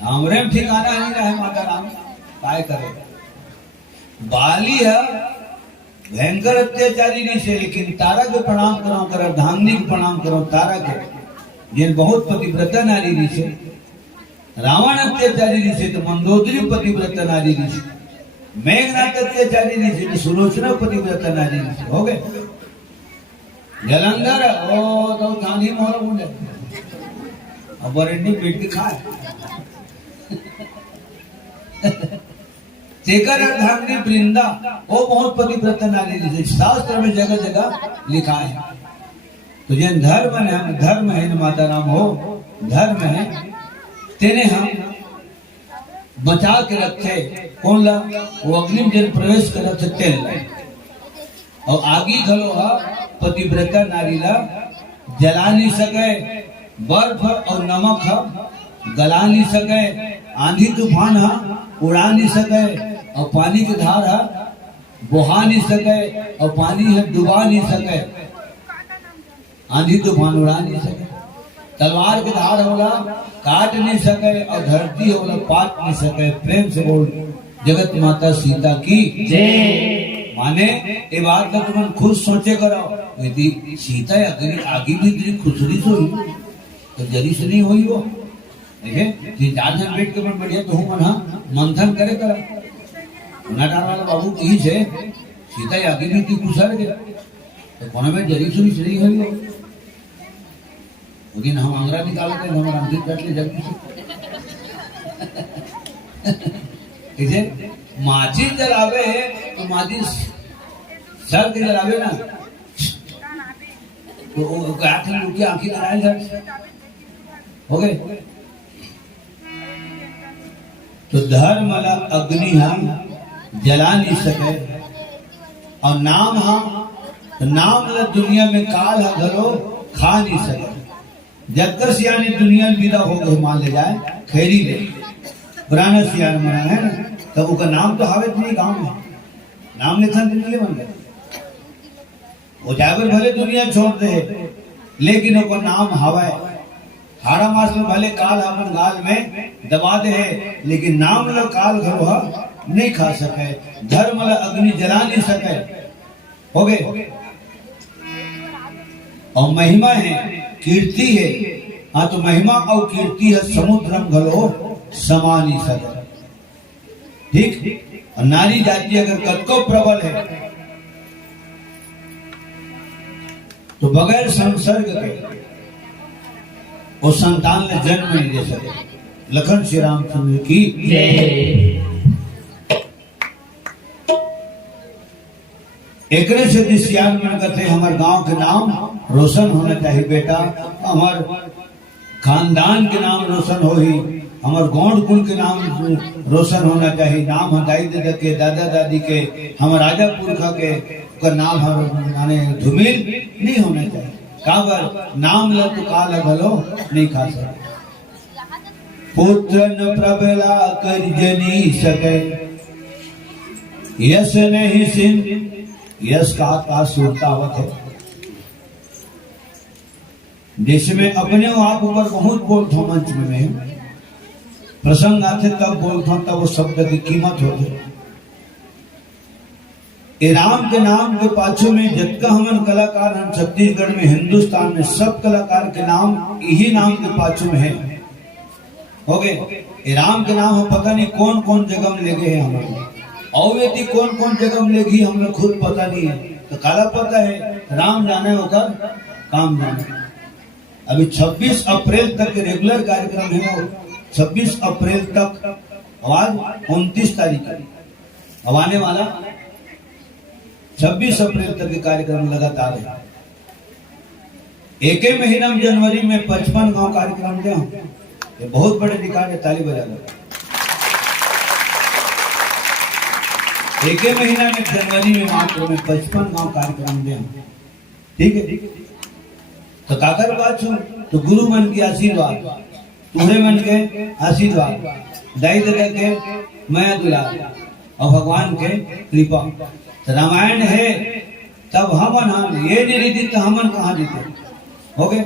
हमरे ठिकाना नहीं रहे माता राम काय करे बाली है भयंकर अत्याचारी नहीं से लेकिन तारा के प्रणाम करो कर अर्धांगिनी के प्रणाम करो तारा के जिन बहुत पतिव्रता नारी री से रावण अत्याचारी री से तो मंदोदरी पतिव्रता नारी री से मेघनाथ अत्याचारी री से तो सुलोचना पतिव्रता नारी री से हो गए जलंधर ओ तो गांधी मोहर बोले अब बरेंडी पेट के खाए शेखर अर्धांगिनी वृंदा वो बहुत पतिव्रता नारी री से शास्त्र में जगह जगह लिखा है तो जिन धर्म है माता राम हो धर्म है तेने हम बचा के रखे कौन ला वो अग्नि जन प्रवेश कर रखे तेल और आगे घलो हा पतिव्रता नारी ला जला नहीं सके बर्फ और नमक हा गला नहीं सके आंधी तूफान हा उड़ा नहीं सके और पानी की धार हा बहा नहीं सके और पानी है डुबा नहीं सके आंधी तूफान उड़ा नहीं सके तलवार के धार होला काट नहीं सके और धरती होला पाट नहीं सके प्रेम से बोल जगत माता सीता की जय माने ये बात का तुम खुद सोचे करो यदि सीता अगर आगे भी तेरी खुशरी से हुई तो जरी से नहीं हुई वो देखे तीन चार जन बैठ के बढ़िया तो हूँ मना मंथन करे करा नाटार वाला बाबू की से सीता आगे भी थी खुशर गया तो कोने में जरी सुनी से नहीं हुई लेकिन हम आंगरा निकालते हैं हम अंकित कर ले जल्दी से माचिस जलावे तो माचिस सर के जलावे ना तो आंखें आंखें लगाए सर हो गए तो धर्म वाला अग्नि हम जला नहीं सके और नाम हम नाम ला दुनिया में काल घरो खा नहीं सके जब तक सियानी दुनिया विदा हो गए मान ले जाए खैरी ले पुराना सियान मना है ना तो उसका नाम तो हावे नहीं गांव में नाम निखन दिन के बन गए वो जाकर भले दुनिया छोड़ दे लेकिन उसका नाम हवा है हाड़ा मास में भले काल अपन गाल में दबा दे लेकिन नाम लो काल घरो नहीं खा सके धर्म ला अग्नि जला नहीं सके हो गए और महिमा है कीर्ति है हाँ तो महिमा और कीर्ति है समुद्रम घलो समान ही सके ठीक और नारी जाति अगर कतको प्रबल है तो बगैर संसर्ग के वो संतान ने जन्म नहीं दे सके लखन श्री रामचंद्र की एक से दिशियान में कहते हमारे गांव के नाम रोशन होना चाहिए बेटा हमार खानदान के नाम रोशन हो ही हमार गौड़ कुल के नाम रोशन होना चाहिए नाम हम दाई के दादा दादी के हम राजा पुरखा के का नाम हमारे धूमिल नहीं होना चाहिए काबर नाम लो तो काल भलो नहीं खा सकते पुत्र न प्रबला कर जनी सके, यश नहीं सिंध, यश का सुरतावत है। जिसमें अपने आप ऊपर बहुत बोलता मंच में प्रसंग आते तब बोलता तब वो शब्द की कीमत होती। राम के नाम के पाछे में जितना हमन कलाकार हम छत्तीसगढ़ में हिंदुस्तान में सब कलाकार के नाम यही नाम के पाछे में है। हो गए राम के नाम हम पता नहीं कौन कौन जगह में ले गए हैं हमारे, और यदि कौन कौन जगह में लेगी हमें खुद पता नहीं है। तो काला पता है राम जाने होकर काम जाने। अभी 26 अप्रैल तक रेगुलर कार्यक्रम है, वो 26 अप्रैल तक, आज 29 तारीख है, अब आने वाला 26 अप्रैल तक के कार्यक्रम लगातार है। एक ही महीना में जनवरी में 55 गांव कार्यक्रम दे, ये बहुत बड़े रिकॉर्ड है, ताली बजा लो। एक ही महीना में जनवरी में मात्र में 55 गांव कार्यक्रम दे, ठीक है। तो काकर बात सुन, तो गुरु मन की आशीर्वाद, तुम्हारे मन के आशीर्वाद, दाई दादा के मैं दुलार और भगवान के कृपा। तो रामायण है तब हम ये नहीं दी तो हमन कहाँ जीते हो गए।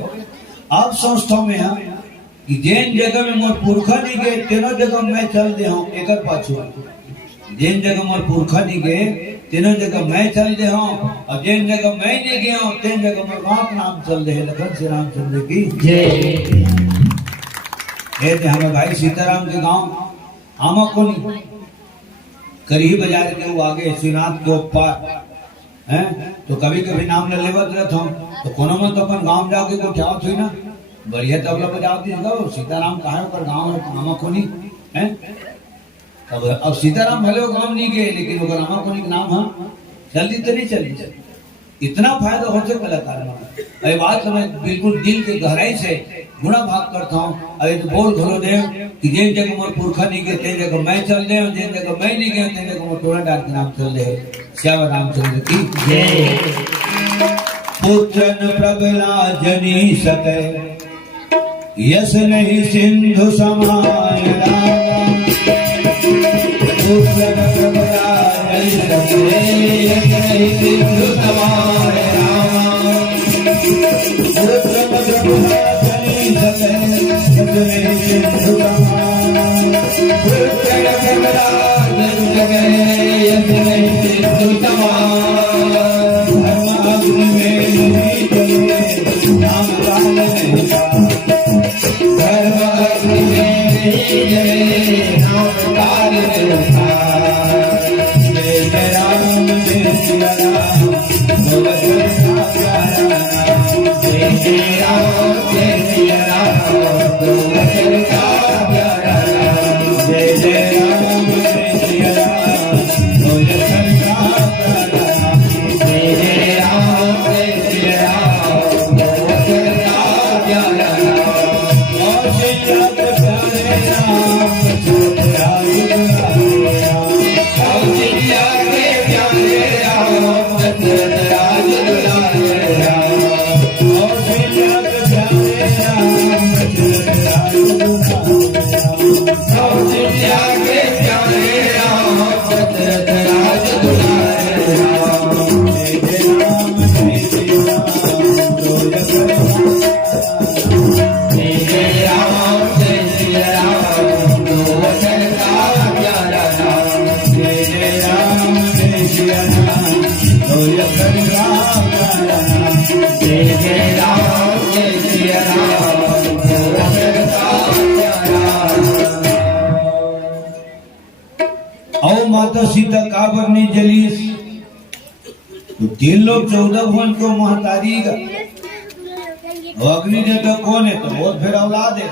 अब संस्थाओं में है कि जैन जगह में मोर पुरखा नहीं गए तेनों जगह मैं चल दे हूँ एक पाछू। जैन जगह मोर पुरखा नहीं गए तीनों जगह मैं चल दे हूँ, और जिन जगह मैं नहीं गया हूँ तीन जगह मोर बाप नाम चल दे। लखन श्री रामचंद्र की जय। हमें भाई सीताराम के गांव आमा को नहीं करही बाजार के वो आगे श्रीनाथ के ऊपर हैं, तो कभी कभी नाम न लेवत रहता हूँ तो कोनो में तो अपन गांव जाके को क्या थी ना बढ़िया तबला बजाती है। सीताराम कहा पर गाँव है आमा को नहीं है। अब सीताराम भले गांव नहीं गए लेकिन वो आमा को नहीं नाम है जल्दी तो नहीं चली। इतना फायदा होते कलाकार में। ये बात मैं बिल्कुल दिल के गहराई से गुणा भाग करता हूँ। अरे तो बोल धरो दे कि जिन जगह मोर पुरखा नहीं गए तेन जगह मैं चल दे, जिन जगह मैं नहीं गया तेन जगह मोर टोला डाल के नाम चल दे। श्याम रामचंद्र की जय। पुत्र न प्रबला जनी सके, यश नहीं सिंधु समान राम। पुत्र न प्रबला जनी सके, यश नहीं सिंधु समान राम। पुत्र न प्रबला जनी सके, यश नहीं सिंधु समान। पुत्र न प्रबला जनी सके, यश नहीं सिंधु समान। धर्माग्नि में नहीं जले, नाम काल नहीं का। धर्माग्नि में नहीं जले, नाम काल नहीं का। जय जय राम जय सिया राम, बोलो जय सिया राम। जय जय राम जय सिया राम, बोलो जय सिया राम। जय जय राम जय सिया राम, बोलो जय सिया राम। जय जय राम जय सिया राम, बोलो जय सिया राम। और सिया के प्यारे राम, छोटे राम राम। और सिया के प्यारे राम, छोटे राज दुलारे राम। और सिया के प्यारे राम, छोटे राज दुलारे राम। और सिया के प्यारे राम, छोटे राज दुलारे राम। जय जय राम जय सिया राम, बोलो जय जय राम जय सिया राम, बोलो जय प्यारा राम। जय जय राम जय सिया राम, बोलो जय प्यारा राम। जय जय राम जय सिया राम, बोलो जय प्यारा राम। औ माता सीता काबर नहीं जलीस, तो 3 लोग 14 भुवन को महतारी का अग्नि देवता कौन है, तो बहुत फिर औलाद है।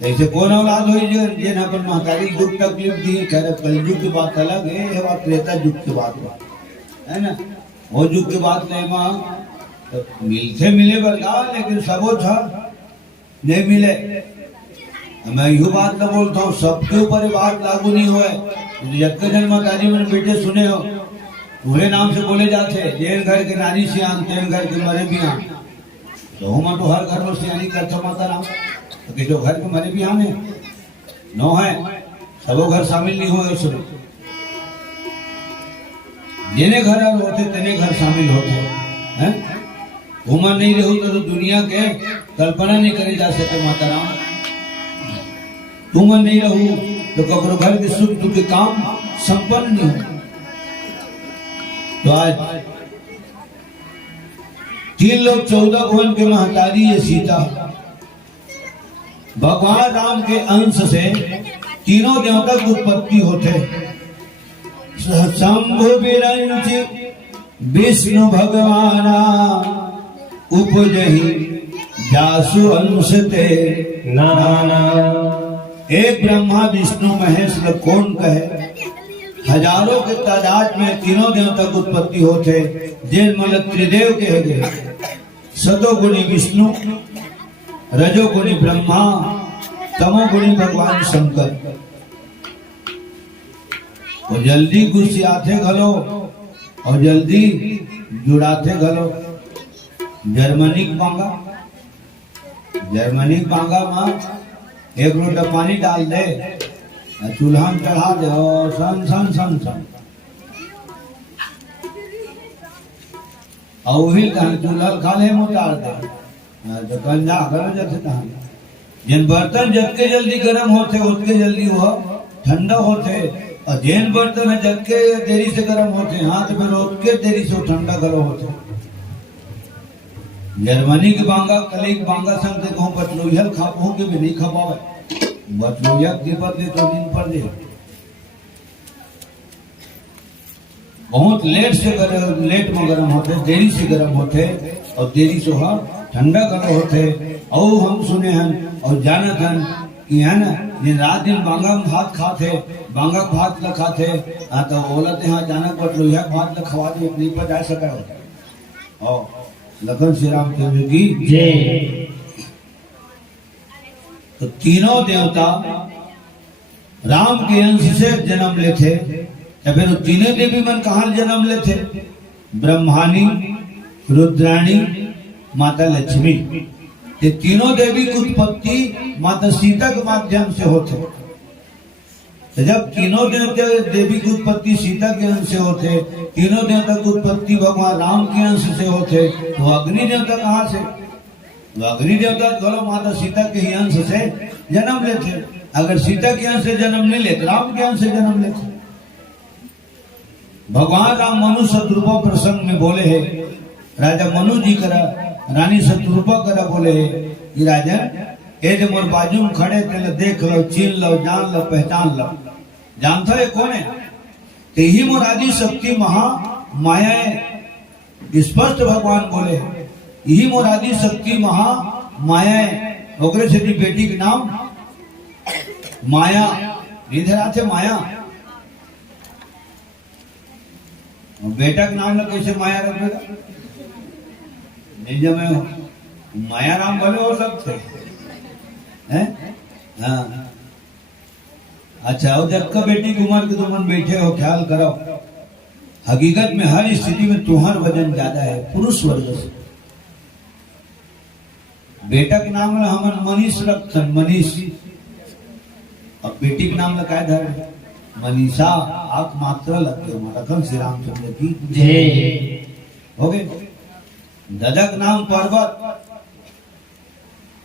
ऐसे कौन औलाद हो जिन अपन महतारी दुख तकलीफ दी। खैर कलयुग की बात अलग है, ये बात त्रेता युग की बात है ना। वो युग की बात नहीं माँ तो मिलते मिले बरगा, लेकिन सबो था नहीं मिले। मैं यू बात न बोलता हूँ सबके ऊपर ये बात लागू नहीं हुए। जबकि जन महतारी मैंने बेटे सुने हो पूरे नाम से बोले जाते, जेन घर के नानी सियान तेन घर के मरे भी आन। तो हम तो हर घर में सियानी करता माता राम तो कि जो घर के मरे भी आने नो है सबो घर शामिल नहीं हुए उसमें जेने घर होते तेने घर शामिल होते हैं घूमा नहीं रहू तो दुनिया के कल्पना नहीं करे जा सके माता राम तुम नहीं रहू तो कब्र घर के सुख दुख के काम संपन्न नहीं हो। तो आज 3 लोग 14 भुवन के महतारी ये सीता भगवान राम के अंश से तीनों देवता की उत्पत्ति होते शंभु बिरंच विष्णु भगवाना उपजहि जासु अंश ते नाना। एक ब्रह्मा विष्णु महेश कौन कहे हजारों के तादाद में तीनों देवता की उत्पत्ति होते जिन मल त्रिदेव कहे गए सतोगुणी विष्णु रजोगुणी ब्रह्मा तमोगुणी भगवान शंकर। और जल्दी गुस्सियाते घलो और जल्दी जुड़ाते घलो जर्मनिक मांगा माँ एक लोटा पानी डाल दे चूल्हा में चढ़ा दे और सन सन सन सन और वही चूल्हा खा ले उतार दे तो कंजा करो जैसे जिन बर्तन जितने जल्दी गर्म होते उतने जल्दी वह ठंडा होते और जैन बर्तन है जबके देरी से गर्म होते हैं हाथ में रोक के देरी से ठंडा गर्म होते। जर्मनी के बांगा कलीग बांगा संग से कहूँ बटलोहियल खापो के भी नहीं खपावे बटलोहिया के बदले तो दिन पर दे बहुत लेट में गर्म होते देरी से गर्म होते और देरी से ठंडा गर्म होते। और हम सुने हैं और जानत हैं कि है ना दिन रात दिन बांगा में भात खाते बांगा भात ल खाते तो बोलते हाँ अचानक बटलोहिया भात ल खवा दे नहीं पर जा सका और लखन श्री राम चंद्र की जय। तो तीनों देवता राम के अंश से जन्म लेते या फिर तीनों देवी मन कहाँ जन्म लेते ब्रह्मानी रुद्राणी माता लक्ष्मी। ये तीनों देवी की उत्पत्ति माता सीता के माध्यम से होते। तो जब तीनों देवी की उत्पत्ति सीता के अंश से होते तीनों देवता की उत्पत्ति भगवान राम के अंश से होते तो अग्नि देवता कहाँ से तो अग्नि देवता बोलो माता सीता के ही अंश से जन्म लेते। अगर सीता के अंश से जन्म नहीं लेते राम के अंश से जन्म लेते। भगवान राम मनु शत्रुपा प्रसंग में बोले है राजा मनु जी करा रानी शत्रुपा करा बोले कि राजा ये जो मोर बाजू में खड़े थे देख लो चीन लो जान लो पहचान लो जानता है कौन है ते ही मोर आदि शक्ति महा माया स्पष्ट भगवान बोले यही मोर आदि शक्ति महा माया ओकरे से बेटी के नाम माया इधर आते माया बेटा के नाम कैसे माया रखेगा नहीं जमे माया राम बोले और सब थे हैं हाँ अच्छा और जब का बेटी की उम्र के तुम बैठे हो ख्याल करो हकीकत में हर स्थिति में तुम्हार वजन ज्यादा है पुरुष वर्ग से। बेटा के नाम में हमन मनीष रखन मनीष और बेटी के नाम लगाए धर मनीषा आक मात्रा लगते हो रखन श्री रामचंद्र की जय हो गए। दादा का नाम पर्वत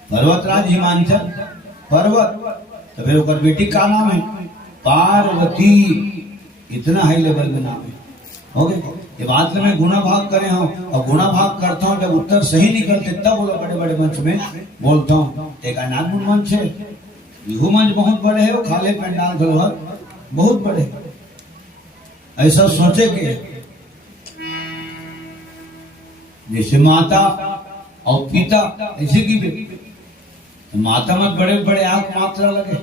पर्वतराज हिमांचल पर्वत तो फिर ओकर बेटी का नाम है पार्वती इतना हाई लेवल में नाम है हो गए। ये बात में गुना भाग करे हूँ और गुना भाग करता हूँ जब उत्तर सही निकलते तब बोला बड़े बड़े मंच में बोलता हूँ। एक अनाथपुर मंच है यू मंच बहुत बड़े है वो खाले पंडाल धरोहर बहुत बड़े ऐसा सोचे के जैसे माता और पिता ऐसे की भी माता में बड़े बड़े आंख मात्रा लगे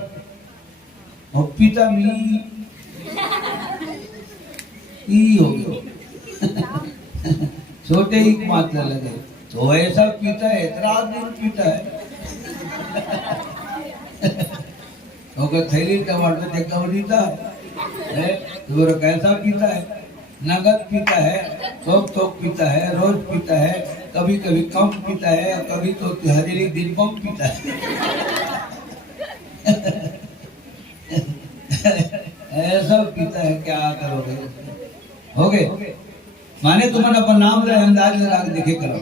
और पिता में हो छोटे ही मात्रा लगे तो ऐसा पीता है इतना आदमी पीता है थैली टमाटर देखा पीता है तो कैसा पीता है नगद पीता है थोक पीता है रोज पीता है कभी कभी कम पीता है कभी तो हरेली दिन कम पीता है ऐसा पीता है, क्या करोगे? हो गए माने तुमने अपन नाम ले अंदाज लगा के देखे करो।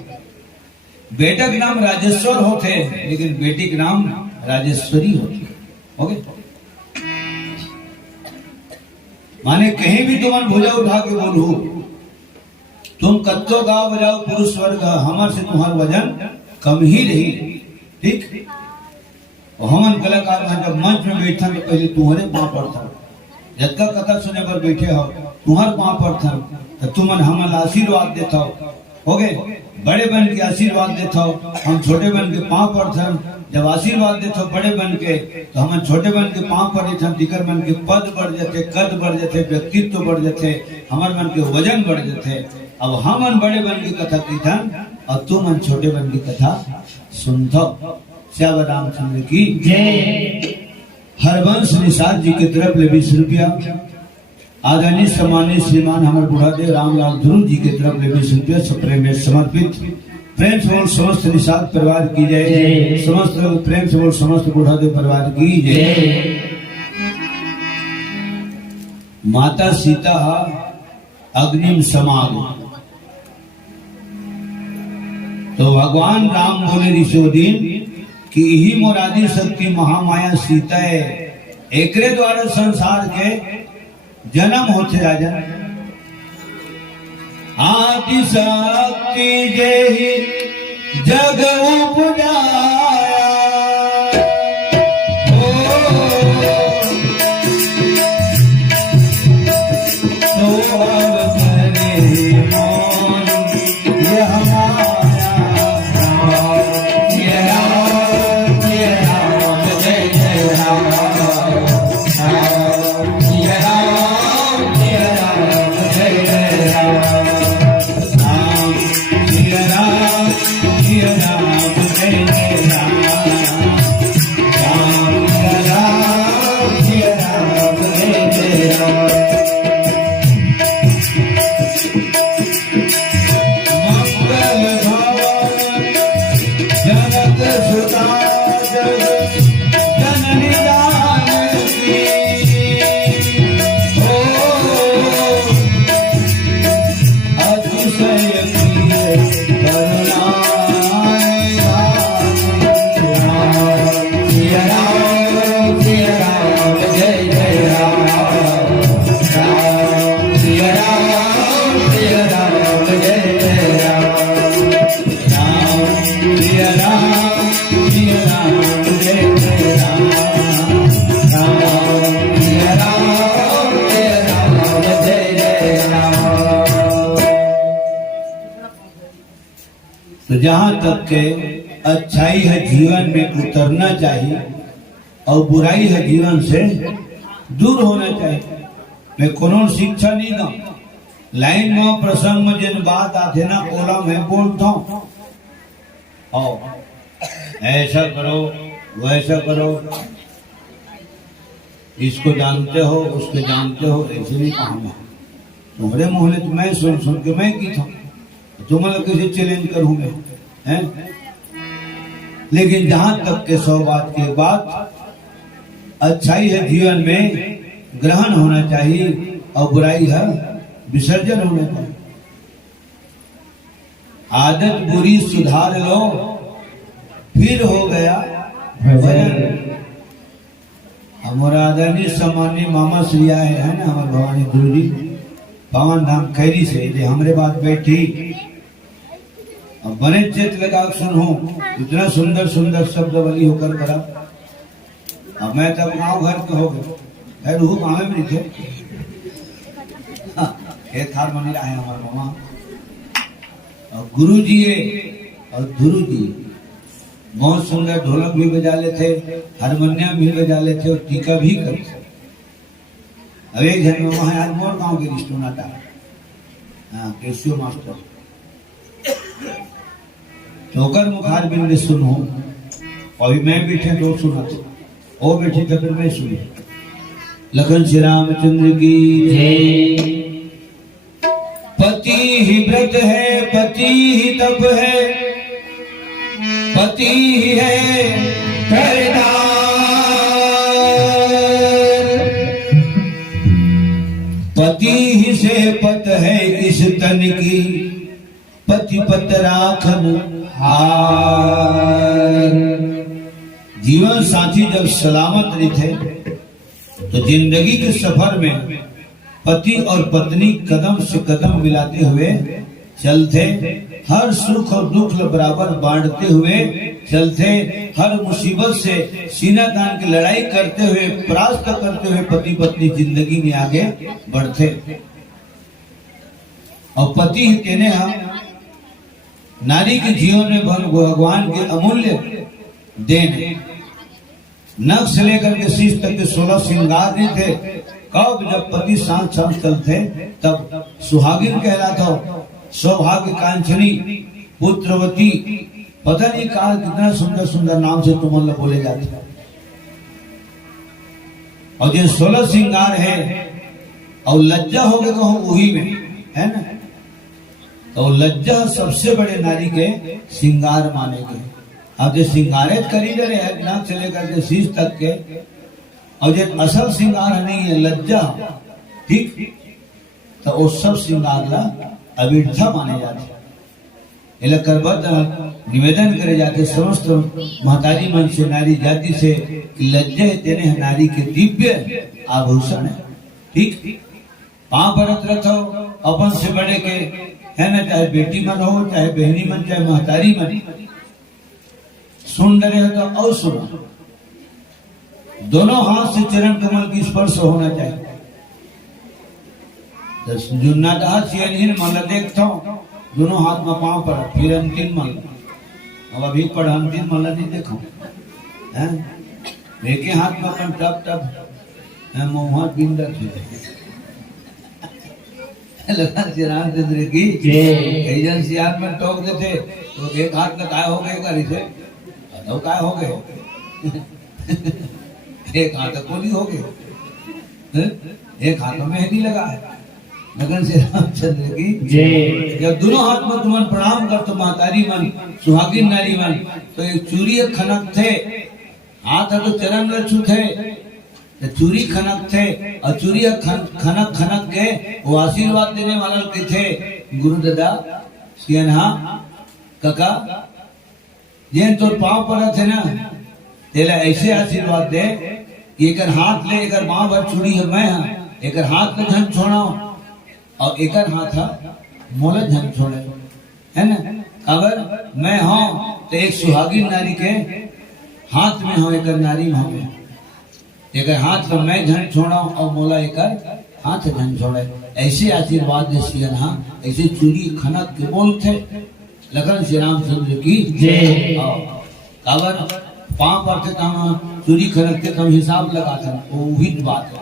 बेटा के नाम राजेश्वर होते लेकिन बेटी के नाम राजेश्वरी होती। हो गए माने कहीं भी तुमन भुजा उठा के बोलू तुम कत्तो गाओ बजाओ पुरुष वर्ग हमर से तुम्हार वजन कम ही रही। ठीक, हमन कलाकार जब मंच में बैठा तो पहले तुम्हारे पाँव पड़ता, जब तक कथा सुने पर बैठे हो तुम्हार पाँव पड़ता तो तुमन हमन आशीर्वाद देता हो गए। बड़े बन के आशीर्वाद देता हो, हम छोटे बन के पाँव पड़ता। जब आशीर्वाद देता बड़े बन के तो हम छोटे बन के पाँव पड़े थे, दिकर बन के पद बढ़ जाते, कद बढ़ जाते, व्यक्तित्व बढ़ जाते, हमारे मन के वजन बढ़ जाते। अब हम बड़े बन की कथा कीर्तन और तुम छोटे बन की कथा सुनता। श्याम रामचंद्र की जय। हरवंश निषाद जी की तरफ ले 20 रुपया, आदरणीय सम्मानित श्रीमान हमारे बुढ़ादेव रामलाल ध्रुव जी की तरफ ले 20 रुपया सप्रेम में समर्पित। प्रेम से बोल समस्त निषाद परिवार की जय, समस्त प्रेम से बोल समस्त बुढ़ादेव परिवार की जय। माता सीता अग्निम समाग, तो भगवान राम बोले ऋषोदीन कि यही मोरादी शक्ति महामाया सीता है, एकरे द्वारा संसार के जन्म होते राजा। आदि शक्ति जेहि जग उपजाया, तो अब करे मौन यह माया। जहां तक के अच्छाई है जीवन में उतरना चाहिए और बुराई है जीवन से दूर होना चाहिए। मैं कोनो शिक्षा नहीं दूं, लाइन में प्रसंग में जिन बात आते ना ओला मैं बोलता हूँ, ऐसा करो वैसा करो, इसको जानते हो उसको जानते हो, ऐसे नहीं कहूँगा। तुम्हारे मुँह ने तो मैं सुन सुन के मैं की था, तुम्हें कैसे चैलेंज करूं मैं, हैं? लेकिन जहां तक के 100 बात की बात, अच्छाई है जीवन में ग्रहण होना चाहिए और बुराई है विसर्जन होना चाहिए। आदत बुरी सुधार लो फिर हो गया भजन। हमारा आदरणीय सम्मानीय मामा श्री आए है ना हमारे भवानी गुरु जी पवन धाम खैरी से, हमरे बात बैठी अब बने चित लगा सुनो, इतना सुंदर सुंदर शब्द वाली होकर करा। अब मैं तब गाँव घर के हो गए, खैर वो गाँव में थे, खेत खार बनी रहा है हमारे मामा और गुरु जी और ध्रुव जी बहुत सुंदर ढोलक भी बजा लेते, हारमोनियम भी बजा लेते और टीका भी करते। अब एक जन में वहां आज मोर गाँव के रिश्तों नाटा, हाँ केशियो मास्टर ठोकर मुखार बिंद सुनो, अभी मैं बैठे तो सुना था, वो बैठे थे फिर मैं सुनी। लखन श्री रामचंद्र की जय। पति ही व्रत है, पति ही तप है, पति ही है करदाता, तन की पति पत राखन हार। जीवन साथी जब सलामत रहे तो जिंदगी के सफर में पति और पत्नी कदम से कदम मिलाते हुए चलते, हर सुख और दुख बराबर बांटते हुए चलते, हर मुसीबत से सीना तान की लड़ाई करते हुए परास्त करते हुए पति पत्नी जिंदगी में आगे बढ़ते। और पति ही तेने हम नारी के जीवन में भगवान के अमूल्य देन, नख से लेकर के शीश तक के 16 श्रृंगार नहीं थे। कब जब पति साथ साथ चलते तब सुहागिन कहलाता, सौभाग्य कांचनी, पुत्रवती, पता नहीं कहा कितना सुंदर सुंदर नाम से तुम लोग बोले जाते। और जो 16 श्रृंगार है और लज्जा हो गए कहूं वही में है ना, तो लज्जा सबसे बड़े नारी के श्रृंगार माने गए। अब जो श्रृंगारित करी जा रहे हैं नाक से लेकर के शीश तक के, और जो असल श्रृंगार नहीं है लज्जा, ठीक, तो वो सब श्रृंगार ला अविर्था माने जाते। निवेदन करे जाते समस्त महतारी मन से नारी जाति से लज्जा तेने नारी के दिव्य आभूषण है, ठीक। पांव परत रखो अपन से बड़े के है ना, चाहे बेटी मन हो, चाहे बहनी मन, चाहे महतारी मन, सुन रहे हो तो और सुनो, दोनों हाथ से चरण कमल की स्पर्श होना चाहिए। देखता हूँ दोनों हाथ में पांव पर, फिर अंतिम मल, अब अभी पर अंतिम मल नहीं देखो, एक ही हाथ में अपन टप टप मुँह बिंदर रामचंद्र की कई जन सियार में टोक देते तो एक हाथ में काय हो गए करी से तो काय हो गए एक हाथ कोली हो गए, एक हाथ में मेहंदी लगा है। लगन से रामचंद्र की जय। जब दोनों हाथ में तुमन प्रणाम कर तो महतारी मन, सुहागिन नारी मन, तो एक चूड़ी खनक थे, हाथ है तो चरण लच्छू थे, तो चूड़ी खनक थे, और चूड़ी खनक खनक के वो आशीर्वाद देने वाला के थे गुरु दादा सियनहा काका, जिन तो पांव पर थे ना, तेला ऐसे आशीर्वाद दे कि एक हाथ ले, एक बाँह भर चूड़ी है मैं, एक हाथ में धन छोड़ा और एक हाथ मोला धन छोड़े, है ना। अगर मैं हूं तो एक सुहागिन नारी के हाथ में हो, एक नारी में, एक हाथ में मैं धन छोड़ा और मोला एक हाथ धन छोड़े, ऐसे आशीर्वाद दे। ऐसे चूड़ी खनक के बोल थे लगन श्री रामचंद्र की जय। काबर पांव पर थे तम चूड़ी खनक के तम हिसाब लगा था, वो भी बात है।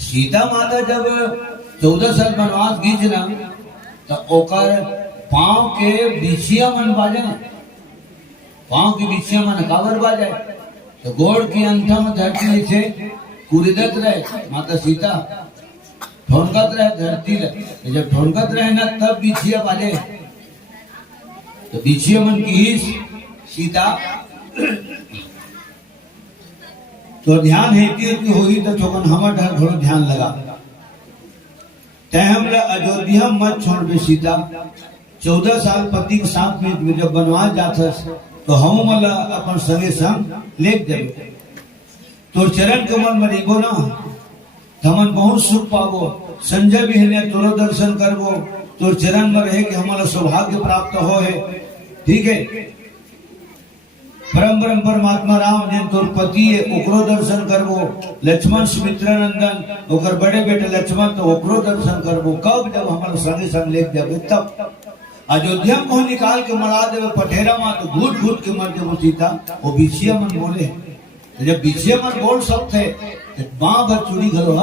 सीता माता जब 14 साल वनवास गई ना, तो ओकर पांव के बिछिया मन बाजे, पांव की बिछिया मन काबर बाजे, तो गोड़ की अंत में धरती से कुरिदत रहे माता सीता, ठोनकत रहे धरती रहे, जब ठोनकत रहे ना तब बिछिया बाजे, तो बिछिया मन की ही सीता तो ध्यान है कि होगी तो चौकन हमारा थोड़ा ध्यान लगा। हमला अयोध्या मत छोड़ बे सीता, 14 साल पति के साथ में जब बनवास जाता तो हम मला अपन संगे संग ले देवे, तो चरण कमल में रिगो ना, हमन बहुत सुख पाबो, संजय भी है तोरो दर्शन करबो, तो चरण में रहे कि हमारा सौभाग्य प्राप्त हो है, ठीक है। परम परम परमात्मा राम जिन तोर पति है ओकरो दर्शन करबो, लक्ष्मण सुमित्रा नंदन ओकर बड़े बेटे लक्ष्मण तो ओकरो दर्शन करबो। कब जब हमारे संगे संग ले जाबे तब अयोध्या को निकाल के मरा देवे पठेरा मां, तो घूट घूट के मर देवो सीता। वो बिछिया मन बोले, जब बिछिया मन बोल सकते बाँ भर चूड़ी घरो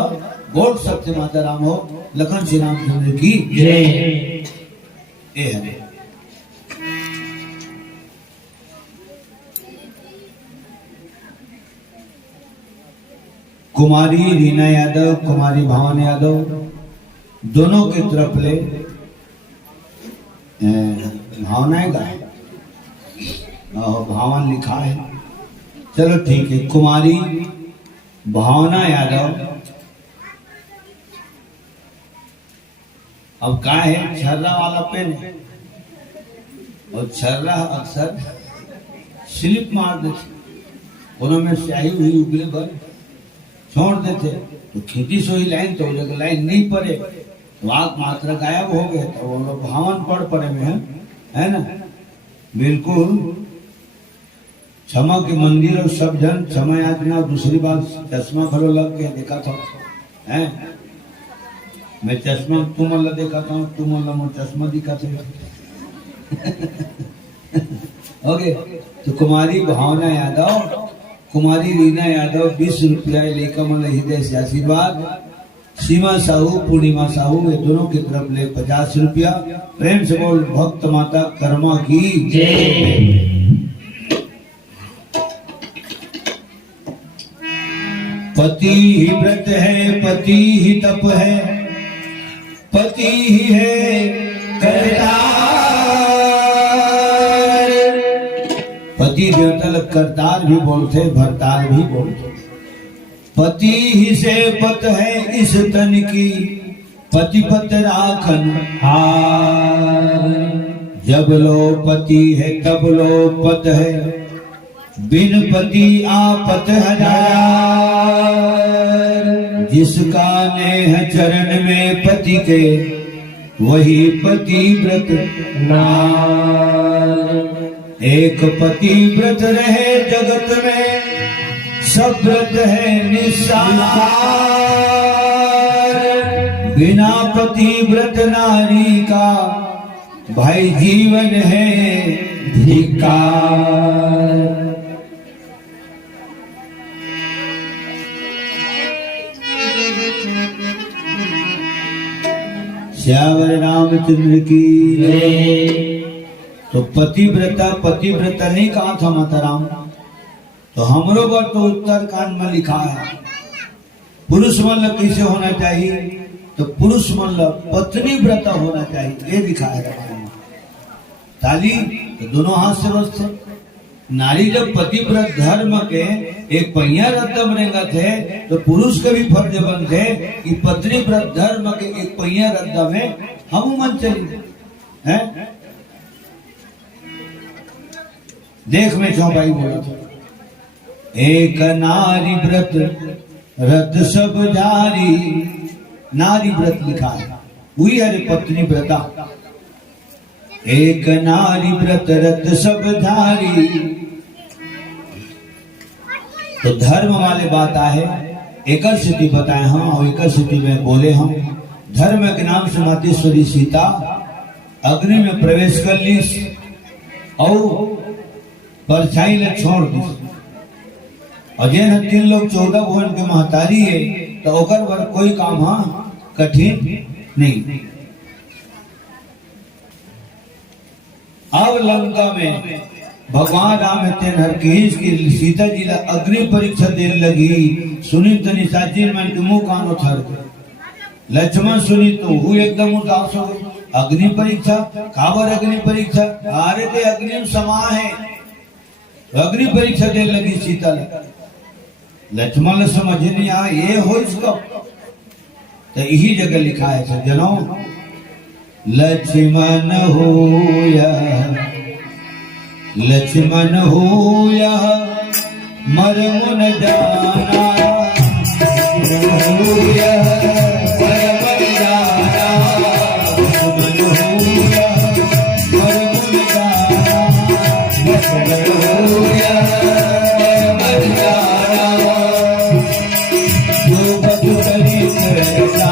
बोल सकते माता राम हो, लखन श्री रामचंद्र की जय। कुमारी रीना यादव, कुमारी भावन यादव दोनों के तरफ ले भावनाएं गाए, भावन लिखा है, चलो ठीक है। कुमारी भावना यादव अब का है छर्रा वाला पेन है और छर्रा अक्सर स्लिप मार देते, उन्होंने स्याही हुई उगले भर छोड़ देते, तो खींची सोई लाइन तो जब लाइन नहीं पड़े वाक मात्रा गायब हो गए, तो वो लोग भावन पड़े में है ना। बिल्कुल क्षमा के मंदिर और सब जन क्षमा याचना। दूसरी बात चश्मा भलो लग के देखा था है, मैं चश्मा तुम अल्लाह देखा था, तुम अल्लाह मुझे चश्मा दिखा था। ओके, तो कुमारी भावना यादव, कुमारी रीना यादव 20 रुपया लेकर मतलब हृदय से आशीर्वाद। सीमा साहू, पूर्णिमा साहू, ये दोनों की तरफ ले 50 रुपया। प्रेम से बोल भक्त माता कर्मा की जय। पति ही व्रत है, पति ही तप है, पति ही है करतार। पति देवता करतार भी बोलते, भरतार भी बोलते। पति ही से पत है इस तन की, पति पत राखन हार। जब लो पति है तब लो पत है, बिन पति आपत हजार। जिसका नेह चरण में पति के, वही पति व्रत नार। एक पति व्रत रहे जगत में, सब व्रत है निस्सार। बिना पति व्रत नारी का, भाई जीवन है धिक्कार। श्यावर रामचंद्र की जय। तो पतिव्रता नहीं कहा था माता राम, तो हमरो पर तो उत्तर कांड में लिखा है पुरुष मतलब कैसे होना चाहिए, तो पुरुष मतलब पत्नी व्रता होना चाहिए, ये लिखा है रामायण में। ताली तो दोनों हाथ से बजते। नारी जब पतिव्रत धर्म के एक पहिया रत्न रहेगा थे, तो पुरुष के भी फर्ज बनते कि पत्नी व्रत धर्म के एक पहिया रत्न में हम मन चली है। देख में चौपाई बोला था, एक नारी व्रत रत सब जारी। नारी व्रत लिखा है, वही है पत्नी व्रता। एक नारी व्रत रत सब धारी। तो धर्म वाले बात आए, एकल स्थिति बताए हम, और एकल स्थिति में बोले हम। धर्म के नाम से मातेश्वरी सीता अग्नि में प्रवेश कर ली और परछाई ले छोड़ दी। और जे 3 लोग 14 भुवन के महतारी है, तो ओकर बर कोई काम कठिन नहीं। अब लंका में भगवान राम हरकेश की सीता जी ला अग्नि परीक्षा देने लगी। सुनी तो निशाची मन के मुंह कान उथर गए। लक्ष्मण सुनी तो वो एकदम उदास हो गए। अग्नि परीक्षा, काबर अग्नि परीक्षा? अरे ते अग्नि समा है, अग्नि परीक्षा देने लगी सीता। लक्ष्मण समझ नहीं आया ये हो इसको, तो यही जगह लिखा है सज्जनों, लक्ष्मण होया, लक्ष्मण होया मरम न जाना, होया मरम न जाना, लक्ष्मण होया मरम न जाना, लक्ष्मण होया मरम न जाना। जो बधु करी करता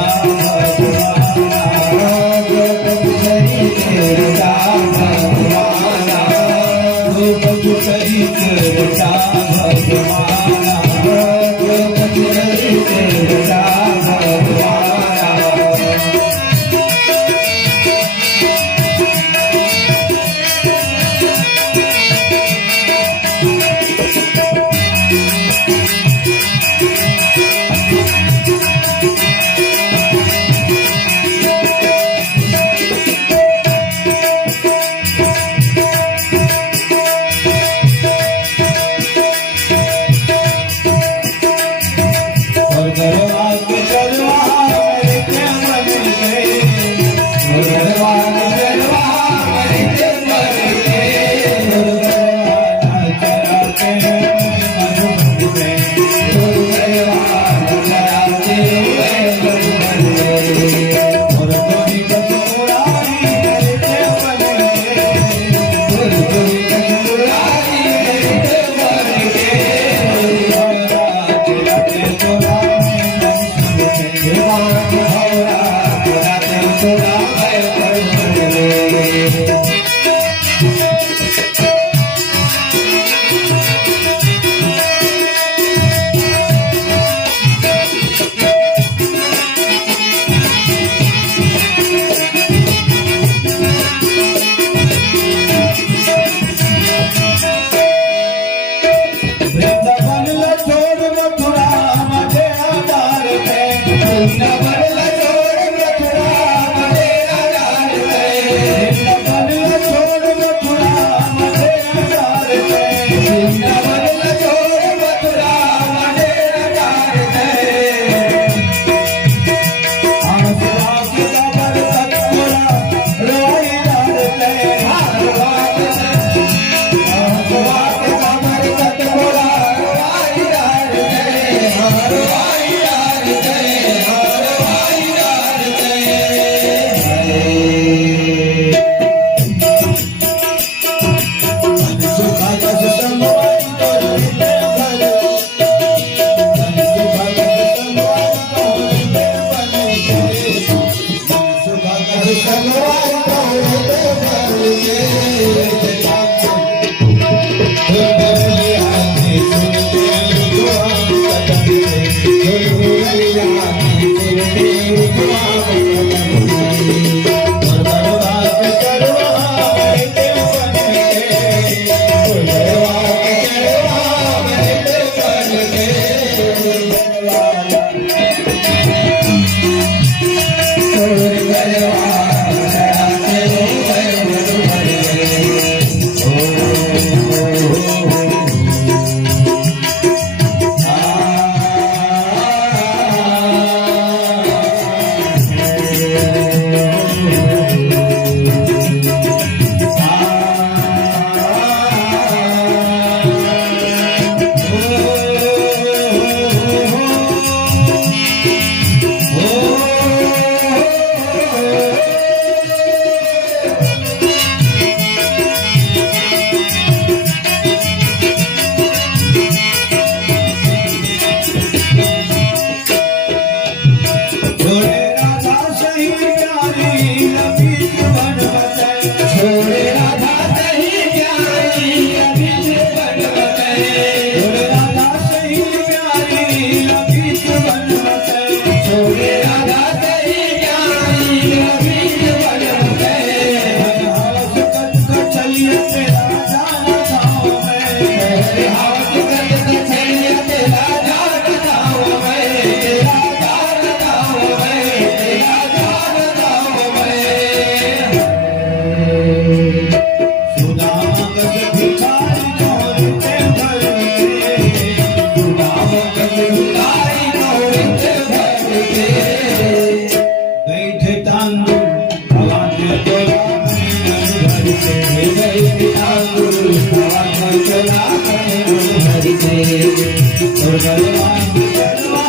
और गलवान गलवा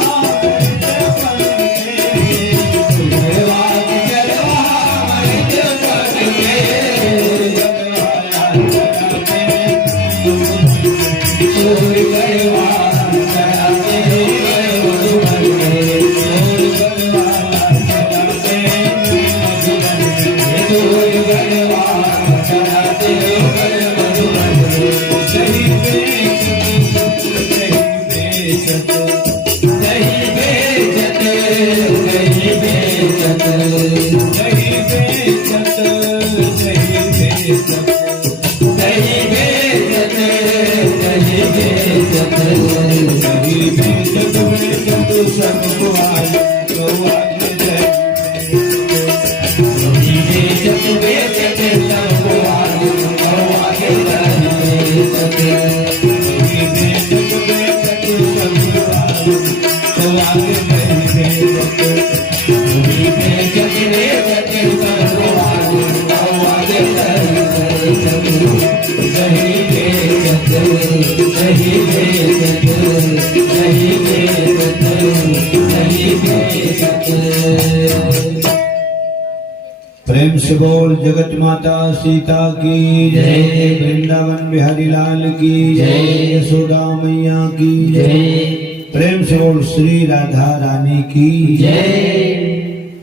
प्रेम से बोल जगत माता सीता की जय, वृंदावन बिहारी लाल की जय, यशोदा मैया की जय, प्रेम से बोल श्री राधा रानी की जय।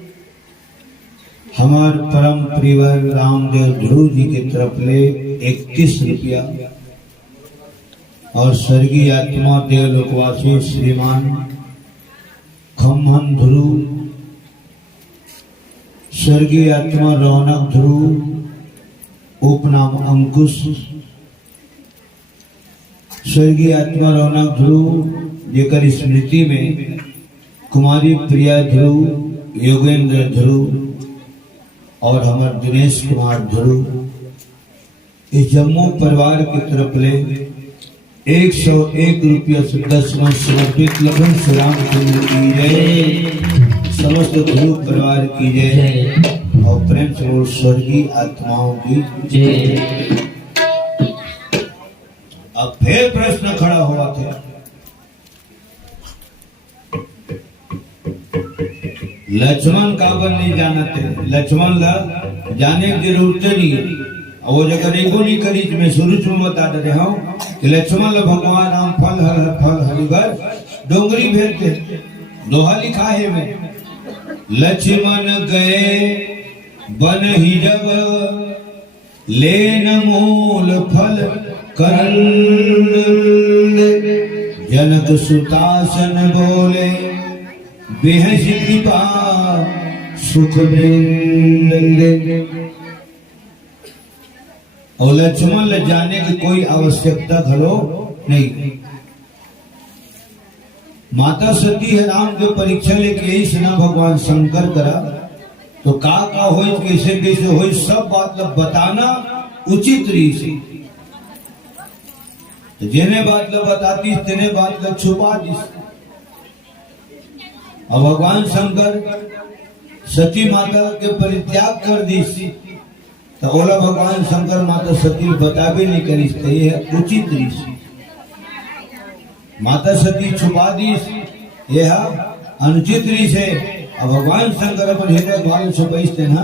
हमार परम प्रियवर रामदेव ध्रुव जी की तरफ ले 31 रुपया और स्वर्गीय आत्मा देवलोकवासी श्रीमान खम्मन ध्रुव, स्वर्गीय आत्मा रौनक ध्रुव उपनाम अंकुश, स्वर्गीय आत्मा रौनक ध्रुव जेकर स्मृति में कुमारी प्रिया ध्रुव, योगेंद्र ध्रुव और हमार दिनेश कुमार ध्रुव इस जम्मू परिवार की तरफ ले 101 रुपया से 10 मन समर्पित लखन श्रीराम चंद्र की जय, समस्त ध्रुव परिवार की जय और प्रेम से स्वर्गीय आत्माओं की जय। अब फिर प्रश्न खड़ा हुआ था, लक्ष्मण काबर नहीं जानते, लक्ष्मण ला जाने की जरूरत नहीं है। और वो जगह एगो नहीं करी मैं शुरू में बता रहे हूँ कि लक्ष्मण ला भगवान राम फल हरिभर डोंगरी भेजते, दोहा लिखा है में लक्ष्मण गए बन ही जब लेन मूल फल कंद, जनक सुतासन बोले बेहस कृपा सुख और लक्ष्मण ले जाने की कोई आवश्यकता घलो नहीं। माता सती है राम के परीक्षा लेके यही सुना भगवान शंकर करा तो का हो कैसे कैसे हो सब बात बताना उचित रही से, तो जिन्हें बात बताती तिन्हें बात छुपा दी। और भगवान शंकर सती माता के परित्याग कर दी तो ओला भगवान शंकर माता सती बता भी नहीं करी, ये उचित रीति माता सती छुपा दी यह अनुचित रीति से। अब भगवान शंकर अपन हृदय द्वार छुपाईते ना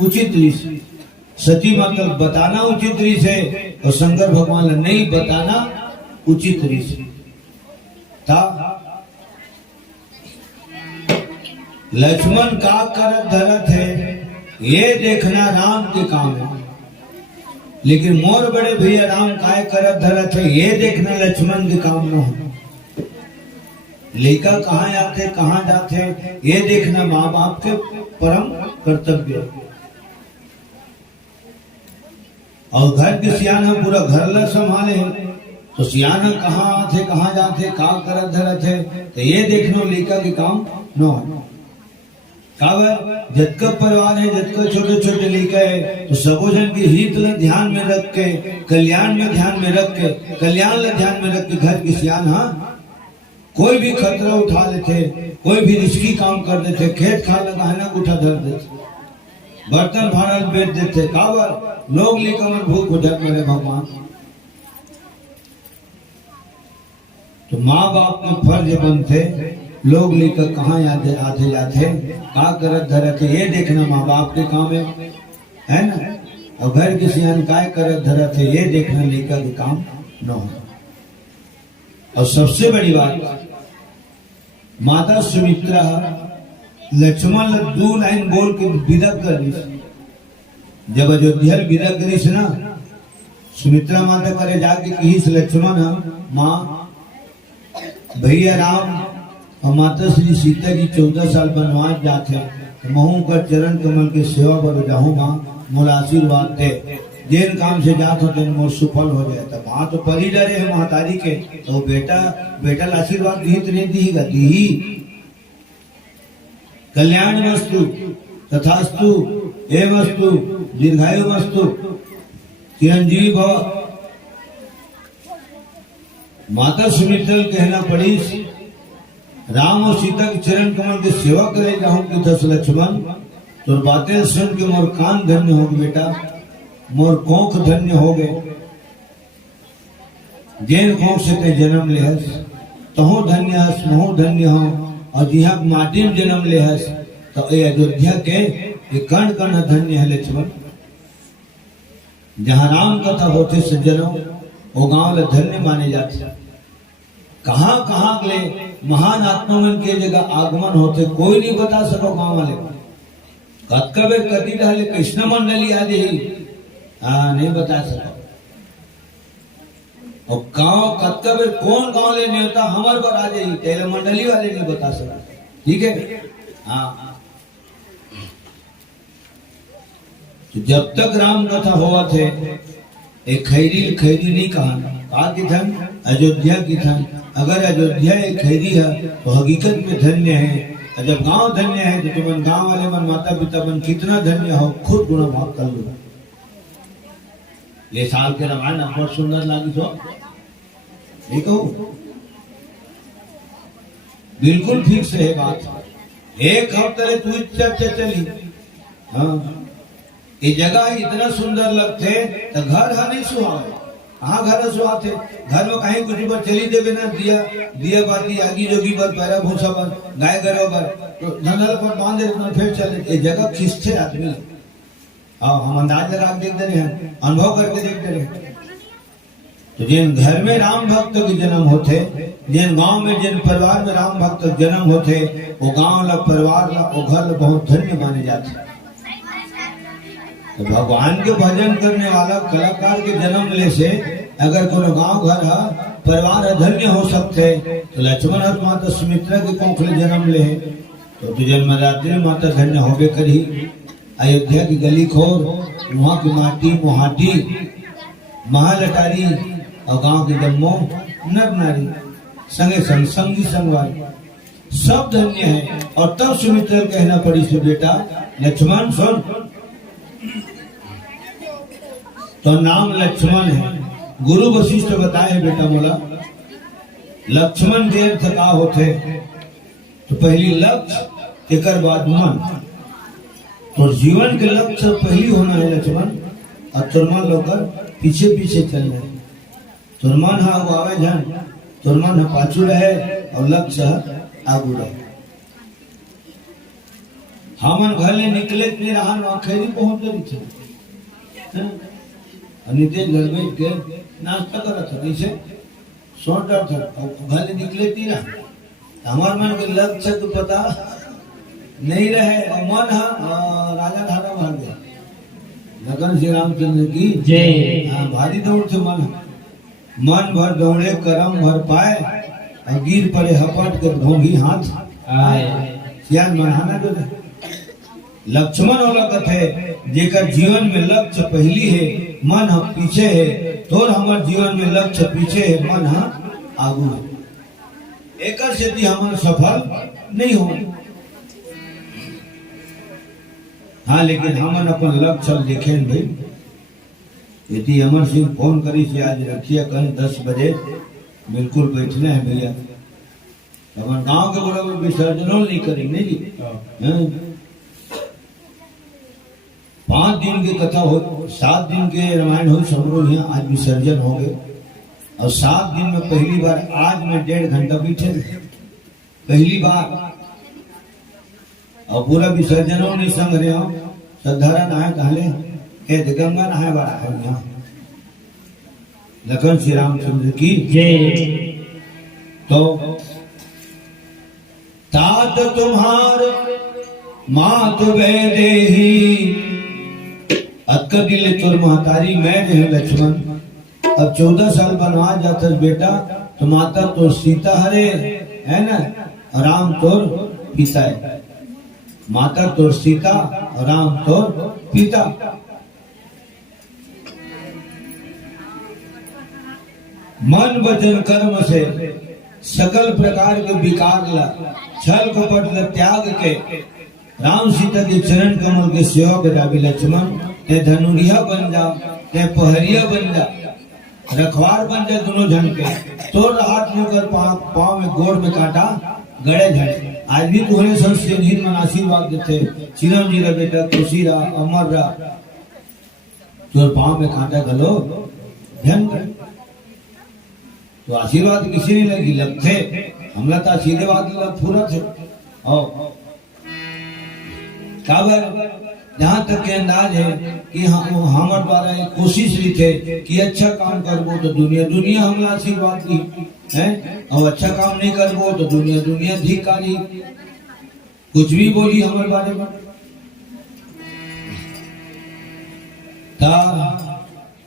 उचित रीति, सती माता बताना उचित रीति से और शंकर भगवान नहीं बताना उचित रीति था। लक्ष्मण का करत धरत है ये देखना राम के काम है, लेकिन मोर बड़े भैया राम काय करत धरत है ये देखना लक्ष्मण के काम न हो। लेका कहाँ आते कहाँ जाते ये देखना माँ बाप के परम कर्तव्य। और घर के सियाना पूरा घर ला संभाले तो सियाना कहाँ आते कहाँ जाते का करत धरत है तो ये देखना लेका के काम न हो। काबर जतका परिवार है जतका छोटे छोटे लेकर है तो सबो जन के हित ला ध्यान में रख के कल्याण में ध्यान में रख के कल्याण ला ध्यान में रख के घर की सियान कोई भी खतरा उठा लेते, कोई भी रिस्की काम कर देते, खेत खाना गहना उठा धर देते, बर्तन भाड़ा बेच देते। काबर लोग लेकर भूख उठक मेरे भगवान तो माँ बाप के फर्ज बनते, लोग लेकर कहाँ आते आते जाते, का करत धरते, ये देखना माँ बाप के काम है ना। और घर की सियान काय करत धरते, ये देखना लेकर के काम न हो। और सबसे बड़ी बात, माता सुमित्रा लक्ष्मण दो लाइन बोल के विदा कर दी। जब अयोध्या विदा करीस ना, सुमित्रा माता करे जाके कही लक्ष्मण माँ भैया राम और माता श्री सीता जी 14 साल बनवास जाते, महू का चरण कमल के सेवा पर जाऊँ माँ, मोला आशीर्वाद दे, जिन काम से जात हो दिन मोर सफल हो जाए। तब वहां तो परी डरे है महतारी के, तो बेटा आशीर्वाद दी तो नहीं दी दी, कल्याण वस्तु तथास्तु एवस्तु दीर्घायु वस्तु चिरंजीवी भव। माता सुमित्रा कहना पड़ी, राम और सीता के चरण कमल के सेवा करे जाऊं कि 10 लक्ष्मण, तो बातें सुन के मोर कान धन्य हो गए बेटा, मोर कोख धन्य हो गए। जैन कोख से ते जन्म लेहस, तहो धन्य हस, महु धन्य हो। और जिहा माटी में जन्म लेहस, तो ये अयोध्या के कण कण धन्य है लक्ष्मण। जहाँ राम कथा होते सज्जनों, वो गांव धन्य माने जाते। कहाँ कहाँ ले महान आत्मावन के जगह आगमन होते, कोई नहीं बता सको गांव वाले। कत्कबे कति रहले कृष्ण मंडली आदि नहीं बता सको। और गांव कत्कबे कौन गांव ले नेता हमारे पर आ जाइए, तेरे मंडली वाले नहीं बता सका। ठीक है, हाँ। तो जब तक राम कथा हुआ थे, एक खैरी नहीं कहा कि धन अयोध्या की धन। अगर अयोध्या एक खैरी है तो हकीकत में धन्य है। और जब गांव धन्य है तो तुम गांव वाले मन माता पिता मन कितना धन्य हो, खुद गुण भाव कर लो। ये साल के रामायण बहुत सुंदर लगी तो देखो, बिल्कुल ठीक से है बात। एक हफ्ते तू चर्चा चली, हाँ ये जगह इतना सुंदर लगते, तो घर नहीं सुहावे। हाँ घर सुहाते, घर में कहीं कुछ पर चली देवे ना, दिया बाती आगी जोगी पर पैरा भूसा पर गाय गरो पर तो धंधल पर बांध दे, फिर चले। ये जगह खिंचते आदमी। हाँ हम अंदाज लगा देखते रहे हैं, अनुभव करके देखते रहे। तो जिन घर में राम भक्त के जन्म होते, जिन गांव में जिन परिवार में राम भक्त जन्म होते, वो गांव ला परिवार ला वो घर बहुत धन्य माने जाते। तो भगवान के भजन करने वाला कलाकार के जन्म ले से अगर कोनो गांव घर है परिवार धन्य हो सकते, तो लक्ष्मण और माता सुमित्रा के कोखले जन्म ले तो जन्मदात्री माता धन्य होबे करी। अयोध्या की गली खोर, वहाँ की माटी मोहाटी महालटारी और गांव के जम्मो नर नारी संगे संग संगी संगवारी सब धन्य है। और तब सुमित्रा कहना पड़ी से बेटा लक्ष्मण सुन, तो नाम लक्ष्मण है। गुरु वशिष्ठ बताए बेटा बोला लक्ष्मण के अर्थ का होते, तो पहली लक्ष्य एक बाद मन। तो जीवन के लक्ष्य पहली होना है लक्ष्मण, और तुरमन लोकर पीछे पीछे चल रहे। तुरमन हा वो आवे जान, तुरमन हा पाछू रहे और लक्ष्य आगू रहे। हमन घर ले निकले नहीं रहा, खैरी पहुंच रही थे। नितेश घर में के नाश्ता करा था, कैसे सोटा था, घर निकले नहीं रहा। हमारे मन के लक्ष्य तो पता नहीं रहे, और मन राजा धारा भाग गया। लगन श्री रामचंद्र की जय। हाँ भारी दौड़ थे मन भर दौड़े करम भर पाए, और गिर पड़े हपट कर ढोंगी हाथ आए। मनहाना जो लक्ष्मण वाला कथे जेकर जीवन में लक्ष्य पहली है, मन हम पीछे है, तो हमारे जीवन में लक्ष्य पीछे है, मन हम आगू है। एक से हम सफल नहीं हो। हाँ लेकिन हमन अपन लक्ष्य देखे भाई। यदि अमर सिंह फोन करी से आज रखिए कल 10 बजे बिल्कुल बैठना है भैया। अपन गांव के बड़े विसर्जन नहीं करेंगे जी। 5 दिन की कथा हो, 7 दिन के रामायण हो, सब लोग यहाँ आज विसर्जन हो गए। और 7 दिन में पहली बार आज में 1.5 घंटा पीछे पहली बार। और पूरा विसर्जनों नहीं संग रहे हो, सद्धारा नहाए कहले हे गंगा नहाए बड़ा है यहाँ। लखन श्री रामचंद्र की जय। तो तात तुम्हार मात वैदेही, अक्का दिले तोर महतारी मैं है लक्ष्मण। अब 14 साल बनवास जाता बेटा, तो माता तो सीता हरे है ना, राम तोर पिता है। माता तोर सीता, राम तोर पिता। मन वचन कर्म से सकल प्रकार के विकार ला, छल कपट ला त्याग के राम सीता के चरण कमल के सेवा करावे लक्ष्मण। ते धनुरिया बन जा, ते पहरिया बन जा, रखवार बन जा दोनों जन के। तोर हाथ में कर पाँव में गोड़ में कांटा गड़े झड़े। आज भी तुम्हारे संस्कृत मन आशीर्वाद देते, चिरंजी रा बेटा, खुशी रा, अमर रा, तोर पाँव में कांटा गलो झन गड़े। तो आशीर्वाद किसी नहीं लगी लगते, हमला तो आशीर्वाद पूरा थे। और काबर जहाँ तक के अंदाज है कि हमारे द्वारा एक कोशिश भी थे कि अच्छा काम करबो तो दुनिया हमला आशीर्वाद दी है, और अच्छा काम नहीं करबो तो दुनिया धिकारी कुछ भी बोली हमारे बारे में।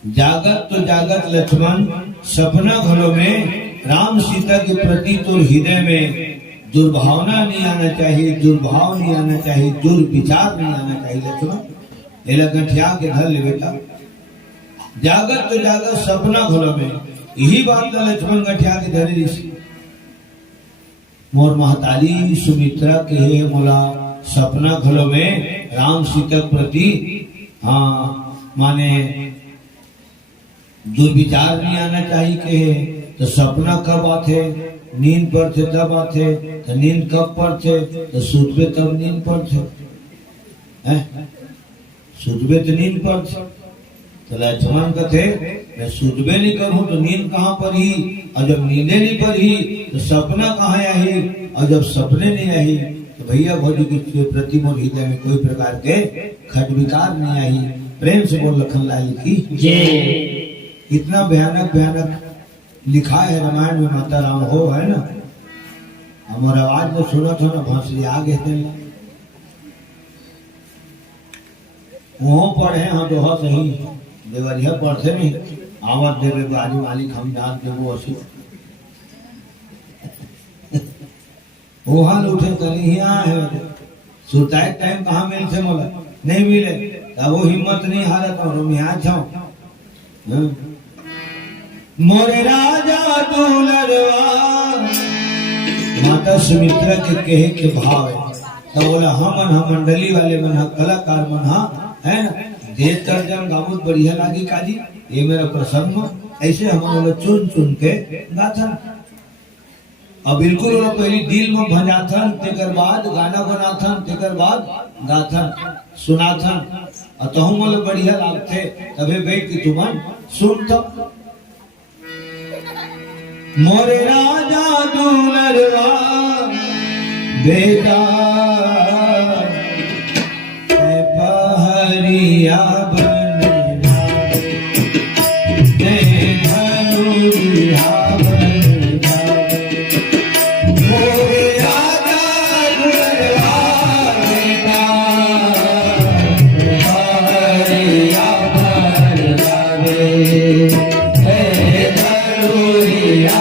जागत तो जागत लक्ष्मण, सपना घरों में राम सीता के प्रति तो हृदय में दुर्भावना नहीं आना चाहिए, दुर्भाव नहीं आना चाहिए, दुर्विचार नहीं आना चाहिए लक्ष्मण। एला गठिया के धर ले बेटा। जागत तो जागत सपना घरों में, यही बात का लक्ष्मण गठिया के धरे ऋषि। मोर महतारी सुमित्रा के मोला सपना घरों में राम सीता प्रति हाँ माने दुर्विचार नहीं आना चाहिए के। तो सपना कब आते, नींद पर थे तब आते, तो नींद कब पर थे, तो सुतबे तब नींद पर थे, सुतबे तो नींद पर थे। तो लक्ष्मण कहते मैं सुतबे नहीं करूं तो नींद कहाँ पर ही, और जब नींदे नहीं पर ही तो सपना कहाँ आई, और जब सपने नहीं आई तो भैया भौजी के प्रति मोर हृदय में कोई प्रकार के खट विकार नहीं आई। प्रेम से बोल लखन लाल की जय। इतना भयानक भयानक लिखा है रामायण में, माता राम हो है ना। हमारा आवाज तो सुना था ना, भाषरी आगे वो पढ़े हाँ तो हाँ सही देवरिया पढ़ते नहीं आवाज देवे गाड़ी मालिक हम जान के वो असी वो हाल उठे चली यहाँ है सुताए टाइम कहाँ मिल से मोला नहीं मिले, तब वो हिम्मत नहीं हारा तो हम यहाँ जाओ। मोरे राजा दुलरवा, माता सुमित्रा के कहे के भाव है। तो बोला हम मंडली वाले मन कलाकार मन है ना, देख कर जब गावत बढ़िया लागी काजी, ये मेरा प्रसन्न ऐसे हम चुन चुन के गाथन। अब बिल्कुल वो पहली दिल में भजाथन, तेकर बाद गाना बनाथन, तेकर बाद गाथन सुनाथन, और तो मतलब बढ़िया लागते तबे बैठ के तुमन सुनता। मोरे राजा दुलरवा बेटा पहरिया बनवा दे धनुरिया बनवा। मोरे राजा दुलरवा बेटा पहरिया बनवा दे धनुरिया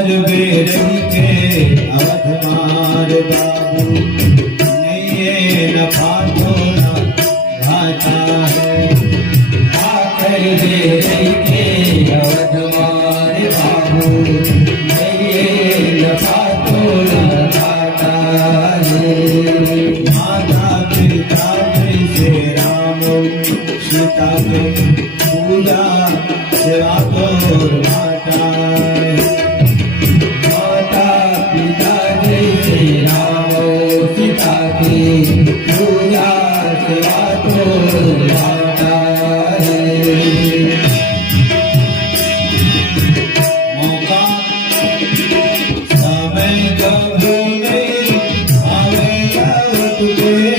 गरबे रही के अवध मार बाबू नहीं न फाटो न घाटा है गरबे रही के अवध मार बाबू नहीं न फाटो न घाटा है माता पिता से राम सीता के पूजा सेवा तोर माता माता पिता जैसे राम सीता की पूजा सेवा तोर माता मौका समय कभी नहीं आवेगा तुझे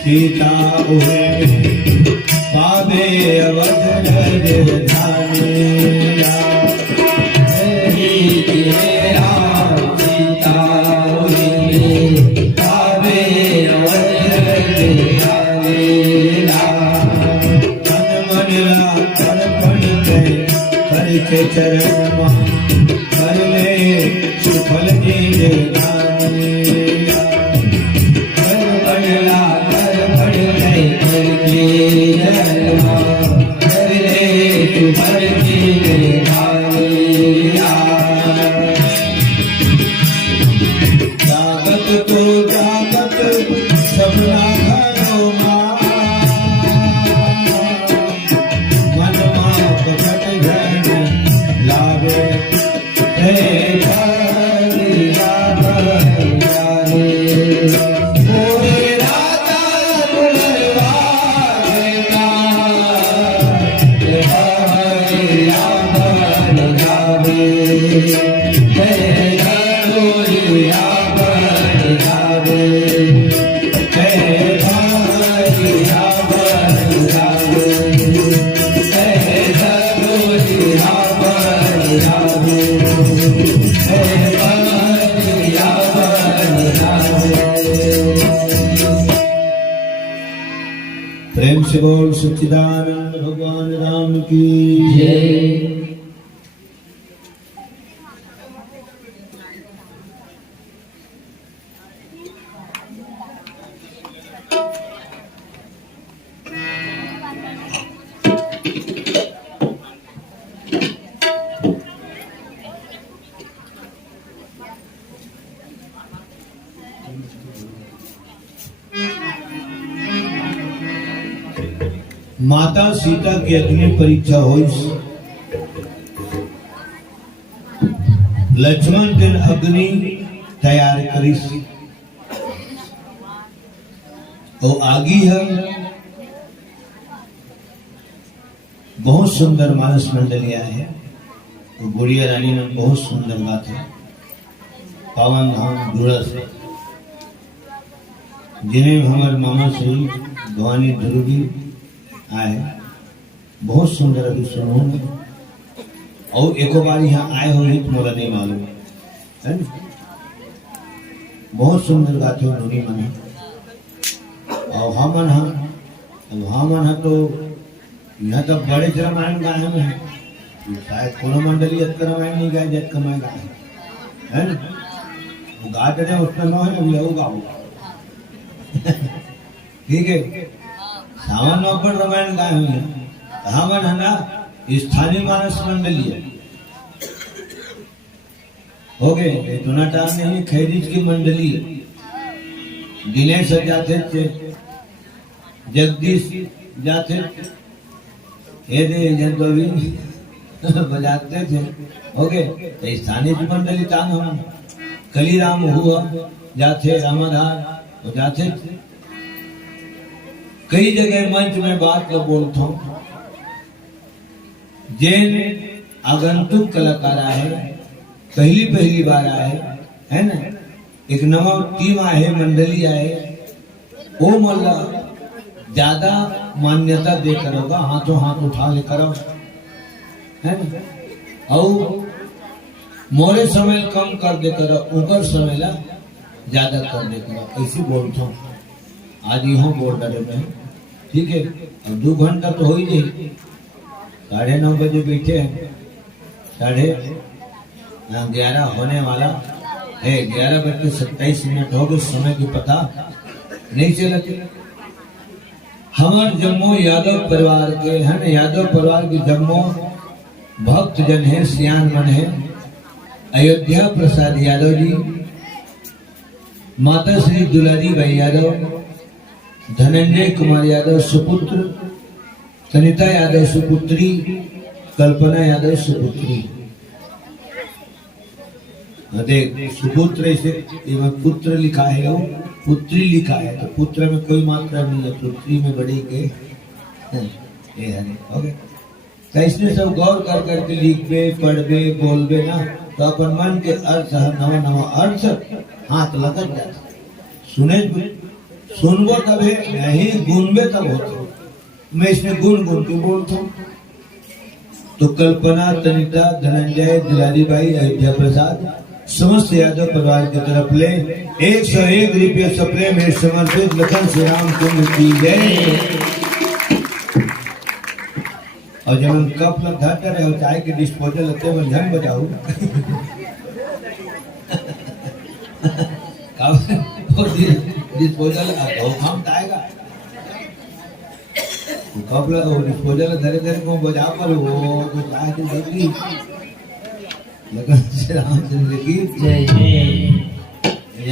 सीता हुए बाबे अवध राजधानी सीता हुए बाबे अवध करके चरण कर ले सुफल जी जागत तो जागत सपना घरो मनमा पकड़ जन लागे प्रेम से बोल सच्चिदानंद भगवान राम की जय। माता सीता की अग्नि परीक्षा हुई। लक्ष्मण दिन अग्नि तैयार करी तो आगी है। बहुत सुंदर मानस मंडलिया है। तो गुड़िया रानी ने बहुत सुंदर बात है। पावन धाम जुड़ा से जिन्हें हमारे मामा श्री भवानी ध्रुवी आए, बहुत सुंदर अभी सुनो। और एक बार यहाँ आए हो तो मोला नहीं मालूम है। बहुत सुंदर गाते हो धुनी मन। और हमन है तो यहाँ तो बड़े रामायण गाए हैं। शायद कोनो मंडली अतका रामायण नहीं गाए जब कमाए गाए है ना। वो गाते रहे उसमें न है अभी वो गाऊंगा। ठीक है। सावन अपन रामायण गाए हुए हैं। हमन है ना स्थानीय मानस मंडली है। हो गए इतना टाइम नहीं। खैरिज की मंडली दिनेश जाते थे, जगदीश जाते बजाते थे। हो गए तो स्थानीय मंडली तान हम कलीराम हुआ जाते, रामाधार हो जाते। कई जगह मंच में बात को बोलता हूँ, जैन आगंतुक कलाकार है, पहली बार आए है ना, एक नवा टीम आए, मंडली आए, वो मल्ला ज्यादा मान्यता देकर होगा, हाथों हाथ उठा लेकर है ना। और मोरे समय कम कर देकर ऊपर समय ला ज्यादा कर देकर, ऐसे बोलता हूँ। आज यू बोल रहे में ठीक है। अब 2 घंटा तो हो ही नहीं, 9:30 बजे बैठे हैं, 11:30 होने वाला है। 11:27 हो गए, समय की पता नहीं चलती। हमारे जम्मू यादव परिवार के है ना, यादव परिवार के जम्मू भक्त जन है, सियान मन है। अयोध्या प्रसाद यादव जी, माता श्री दुलारी भाई यादव, धनंजय कुमार यादव सुपुत्र, सनिता यादव सुपुत्री, कल्पना यादव सुपुत्री। देख सुपुत्र से पुत्र लिखा है, वो पुत्री लिखा है, तो पुत्र में कोई मात्रा नहीं है, पुत्री में बड़ी के ओके। तो इसमें सब गौर कर करके लिखबे, पढ़बे, बोलबे ना, तो अपन मन के अर्थ नवा नवा अर्थ हाथ लगत जाता। सुने सुनबो तब है, नहीं गुनबे तब होते। मैं इसमें गुण गुण के बोलता हूँ। तो कल्पना, तनिता, धनंजय, दुलारी भाई, अयोध्या प्रसाद, समस्त यादव परिवार की तरफ ले 101 रुपये सप्रे में समर्पित लखन श्री राम कुंभ की जय। और जब हम कप लगा रहे हो, चाय के डिस्पोजल लगते हैं, झन बजाऊ डिस्पोजल हम आएगा कप लगा डिस्पोजल धरे धरे को बजा पर वो तो चाय की देगी लगन से रामचंद्र की जय।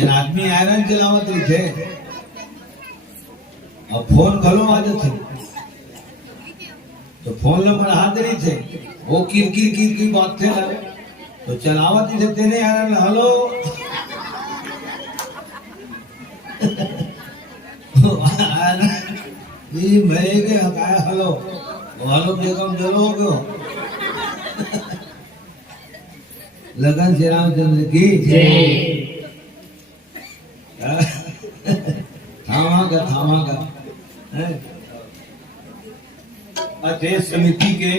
आदमी आयरन चलावत रही थे, अब फोन घलो आ जाते, तो फोन नंबर हाथ रही थे, वो किर बात थे ना, तो चलावत ही थे नहीं आयरन। हेलो ये मैं के हकाया हेलो हेलो बेगम जलो गयो लगन श्री रामचंद्र की जय। थामा का अध्यक्ष समिति के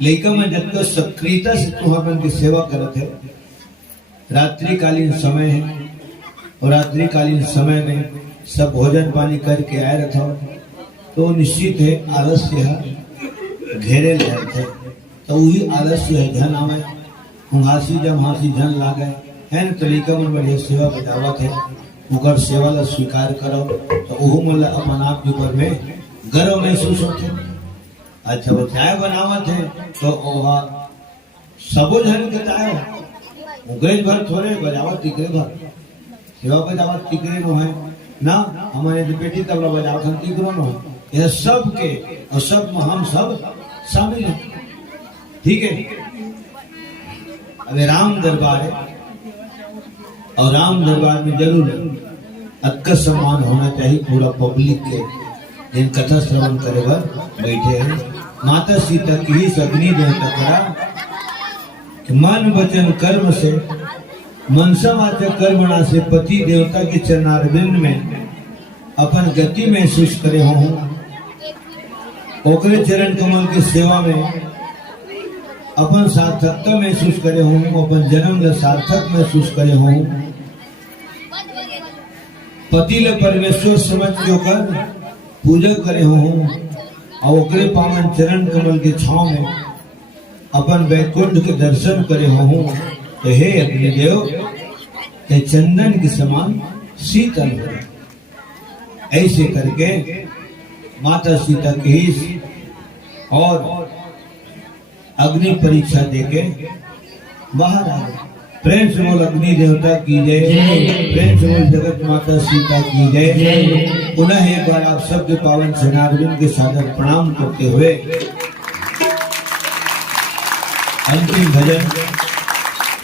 लेकर में जब तक सक्रियता से तुहाबन की सेवा करते है। रात्रिकालीन समय है, और रात्रिकालीन समय में सब भोजन पानी करके आए रहता, तो निश्चित है आलस्य घेरे रहते, तो वही आलस्य है धन आवे, हासी जब हासी धन लागे है न, तरीका मन बढ़िया सेवा बजावत है, उकर सेवा ला स्वीकार करो, तो ओहू मन ला अपन आप के ऊपर में गर्व महसूस होते। अच्छा वो चाय बनावत है, तो ओहा सबो जन के चाय उगेज भर थोड़े बजावत टिकरे भर, सेवा बजावत टिकरे नो है ना, हमारे जो बेटी तबला बजावत हम टिकरो नो है, यह सब के और सब में हम सब शामिल हैं। ठीक है, अबे राम दरबार है, और राम दरबार में जरूर अक्का सम्मान होना चाहिए पूरा पब्लिक के, जिन कथा श्रवण करे बर बैठे हैं। माता सीता की ही अग्नि देवता करा कि मन वचन कर्म से, मनसा वाचक कर्मणा से पति देवता के चरणारविंद में अपन गति महसूस करे हो, ओकरे चरण कमल की सेवा में अपन सार्थकता महसूस करे हूँ, अपन जन्म ल सार्थक महसूस करे हूँ, पति ल परमेश्वर समझ के कर पूजा करे हूँ, और ओकरे पावन चरण कमल के छांव में अपन वैकुंठ के दर्शन करे हूँ। तो हे अग्निदेव, ते चंदन के समान शीतल हो। ऐसे करके माता सीता की और अग्नि परीक्षा देके बाहर आ गए। प्रेम से बोल अग्नि देवता की जय, प्रेम से बोल जगत माता सीता की जय। पुनः एक बार आप सबके पावन सेनार्जुन के सादर प्रणाम करते हुए अंतिम भजन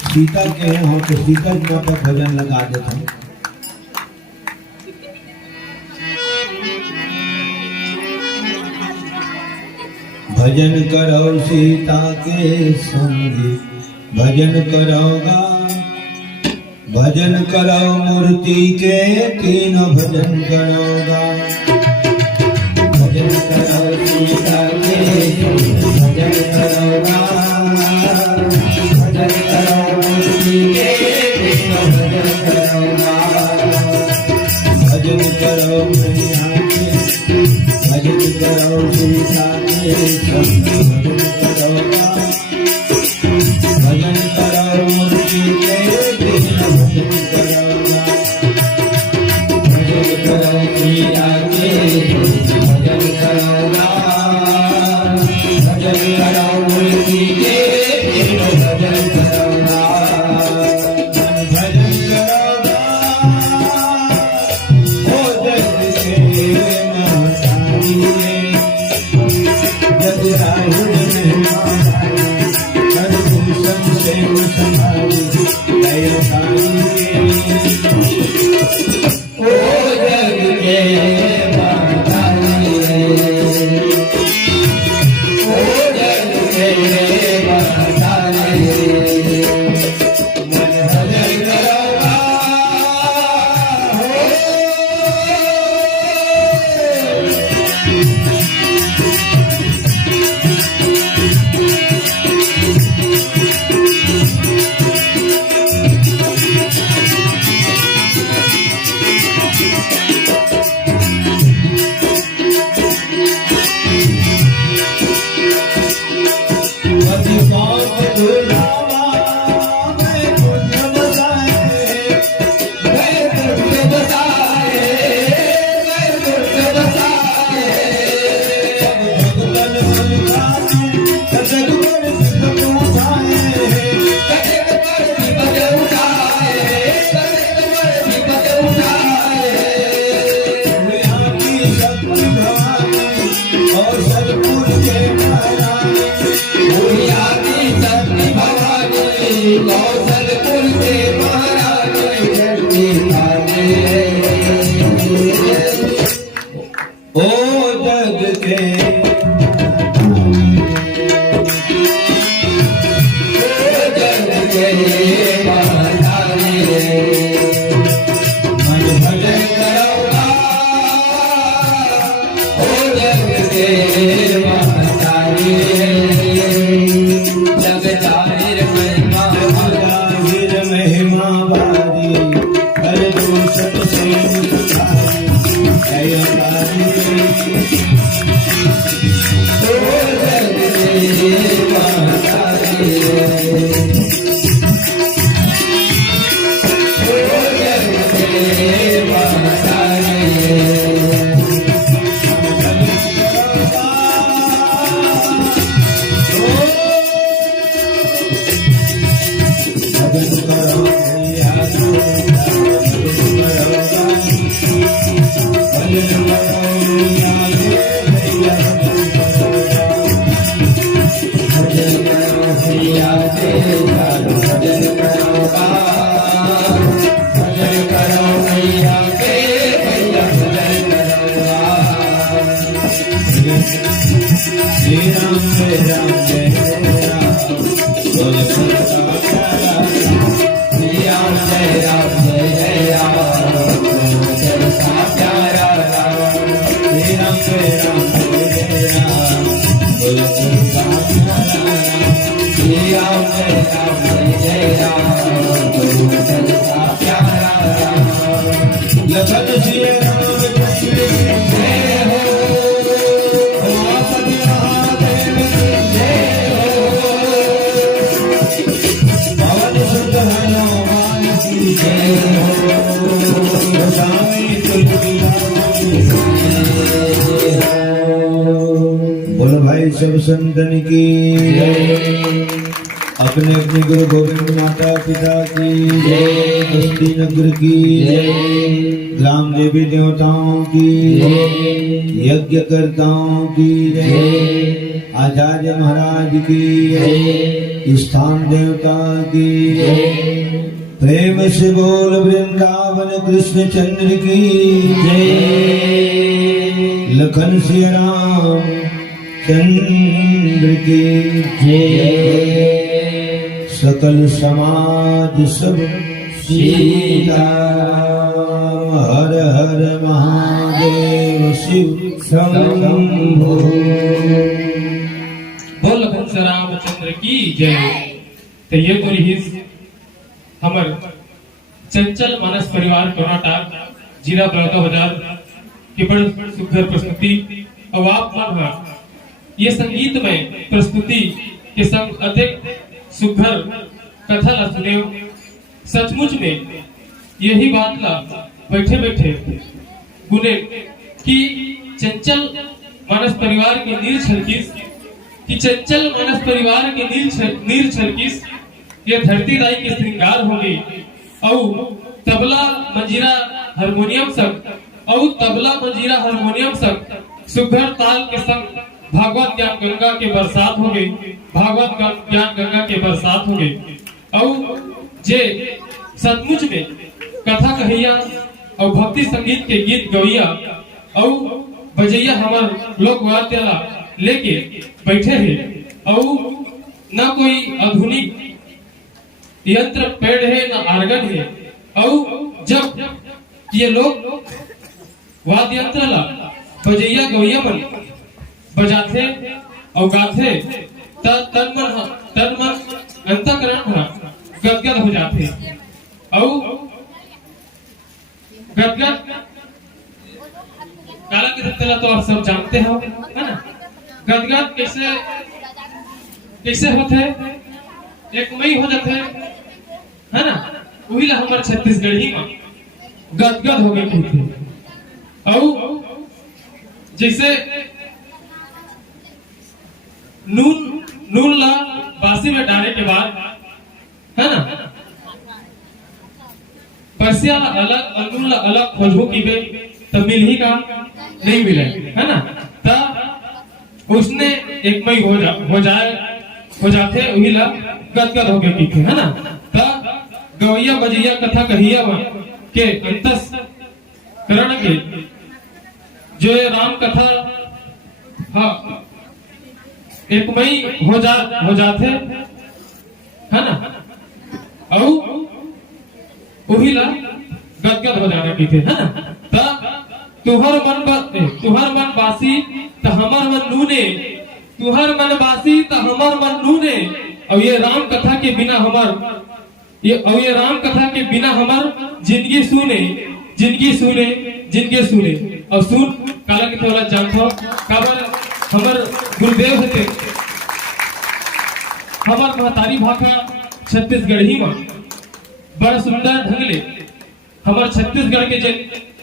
सीता के हैं हम तो सीता माता भजन लगा देते हैं। भजन करो सीता के संग भजन करोगा, भजन करो मूर्ति के तीन भजन करोगा। भजन करो सीता के भजन करोगा, भजन करो मूर्ति के तीन भजन करोगा। भजन करो मैया के, भजन करो सीता के संग भजन करोगा। भजन करो मूर्ति के तीन भजन करोगा। भजन करो सीता के भजन करोगा, भजन करो मूर्ति के तीन भजन करोगा। भजन करोगा ओ जग के महारानी, जग राहुल मेहमान बोलो भाई सब संतन की। अब अपने अपने गुरु गोविंद माता पिता की जय, बस्ती नगर की जय, ग्राम देवी देवताओं की जय, यज्ञकर्ताओं की जय, आचार्य महाराज की जय, स्थान देवता की जय। प्रेम से बोल वृंदावन कृष्ण चंद्र की जय, लखन श्री राम चंद्र की जय, सकल समाज सब सीता, हर हर महादेव शिव शंभो। बोल हंस रामचंद्र की जय। तो ये तो रही हमर चंचल मानस परिवार कर्नाटक जिला बड़ौदा की बड़ सुघर प्रस्तुति। और आप मन ये संगीत में प्रस्तुति के संग अधिक सुघर कथा ला सुने। सचमुच में यही बात ला बैठे बैठे गुने कि चंचल मानस परिवार के नीर छलकिस, कि चंचल मानस परिवार के नीर छलकिस ये धरती दाई के श्रृंगार हो गई। और तबला मंजीरा हारमोनियम सब, और तबला मंजीरा हारमोनियम सब सुघर ताल के संग भागवत ज्ञान गंगा के बरसात हो गई, भागवत ज्ञान गंगा के बरसात हो गई। और जे सचमुच में कथा कहिया और भक्ति संगीत के गीत गवैया और बजैया हमार लोक वाद्य ला लेके बैठे हैं। और न कोई आधुनिक यंत्र पेड़ है न आर्गन है। और जब ये लोग वाद्य यंत्र ला बजैया गवैया मन बजाते और गाते तन मन अंतःकरण गदगद हो जाते। और गदगद काला के धरती तो आप सब जानते हो, है ना। गदगद कैसे कैसे होते, एक मई हो जाते, है ना। वही ला हमारे छत्तीसगढ़ी में गदगद हो गए थे। और जैसे नून ला बासी में डालने के बाद, है ना, परसिया अलग और नून ला अलग खोजबो की बे तब मिल ही का नहीं मिले, है ना। तब उसने एक मई हो जाते वही ला गदगद हो गए थे, है ना। तब गवैया बजैया कथा कहिया के अंतस करण के जो राम कथा हाँ एक मई हो जाते, है ना। और वही ला गदगद हो जाने की थे, है ना। तब तुहर मन बासी त हमर मन नूने, तुहर मन बासी त हमर मन नूने। और ये राम कथा के बिना ये राम कथा के बिना हमार जिंदगी सुने और सुन काला के थोड़ा जानता काबर हमर गुरुदेव होते हमार महतारी भाषा छत्तीसगढ़ी में बड़ा सुंदर ढंग ले हमार छत्तीसगढ़ के जे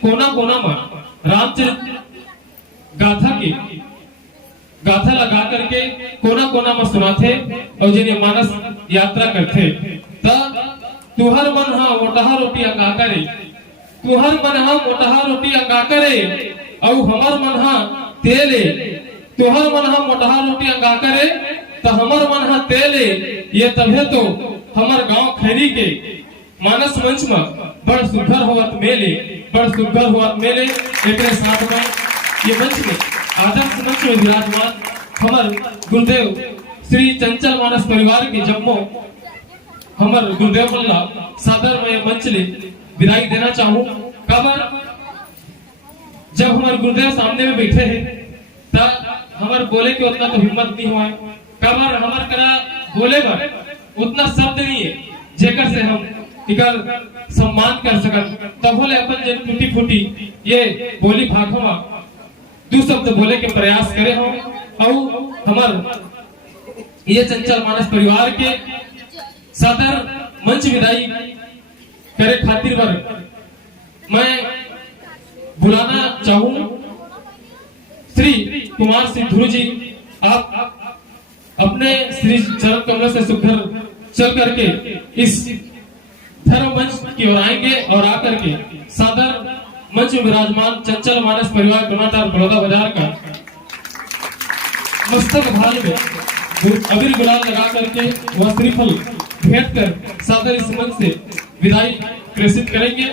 कोना कोना में रामचरित गाथा लगा करके कोना कोना में सुनाते और जिन्हें मानस यात्रा करते। तुहर मन हा मोटहा रोटी अंगा करे, तुहर मन हा मोटहा रोटी अंगा करे और हमर मन हा तेले, तुहर मन हा मोटहा रोटी अंगा करे तो हमर मन हा तेले। ये तभे तो हमर गांव खैरी के मानस मंच में बड़ सुघर होवत मेले एक साथ में ये मंच में आदर्श मंच में विराजमान हमर गुरुदेव श्री चंचल मानस परिवार के जम्मो हमर गुरुदेव मल्ला सादर में मंच ले विदाई देना चाहूं। काबर जब हमारे गुरुदेव सामने में बैठे हैं तब हमारे बोले के उतना तो हिम्मत नहीं हुआ। काबर हमारे करा बोले पर उतना शब्द नहीं है जेकर से हम इकर सम्मान कर सकत। तब बोले अपन जन टूटी फूटी ये बोली भागो दो शब्द बोले के प्रयास करे हो। और हमार ये चंचल मानस परिवार के सादर मंच विदाई करे खातिर पर मैं बुलाना चाहूं श्री कुमार सिंह ध्रुव जी। आप अपने श्री चरण कमल से सुखर चल करके इस धर्म मंच की ओर आएंगे और आकर के सादर मंच में विराजमान चंचल मानस परिवार कर्नाटक बड़ौदा बाजार का मस्तक भाल में अबीर गुलाल लगा करके वह श्रीफल भेंट कर सादर इस मंच से विदाई प्रेषित करेंगे।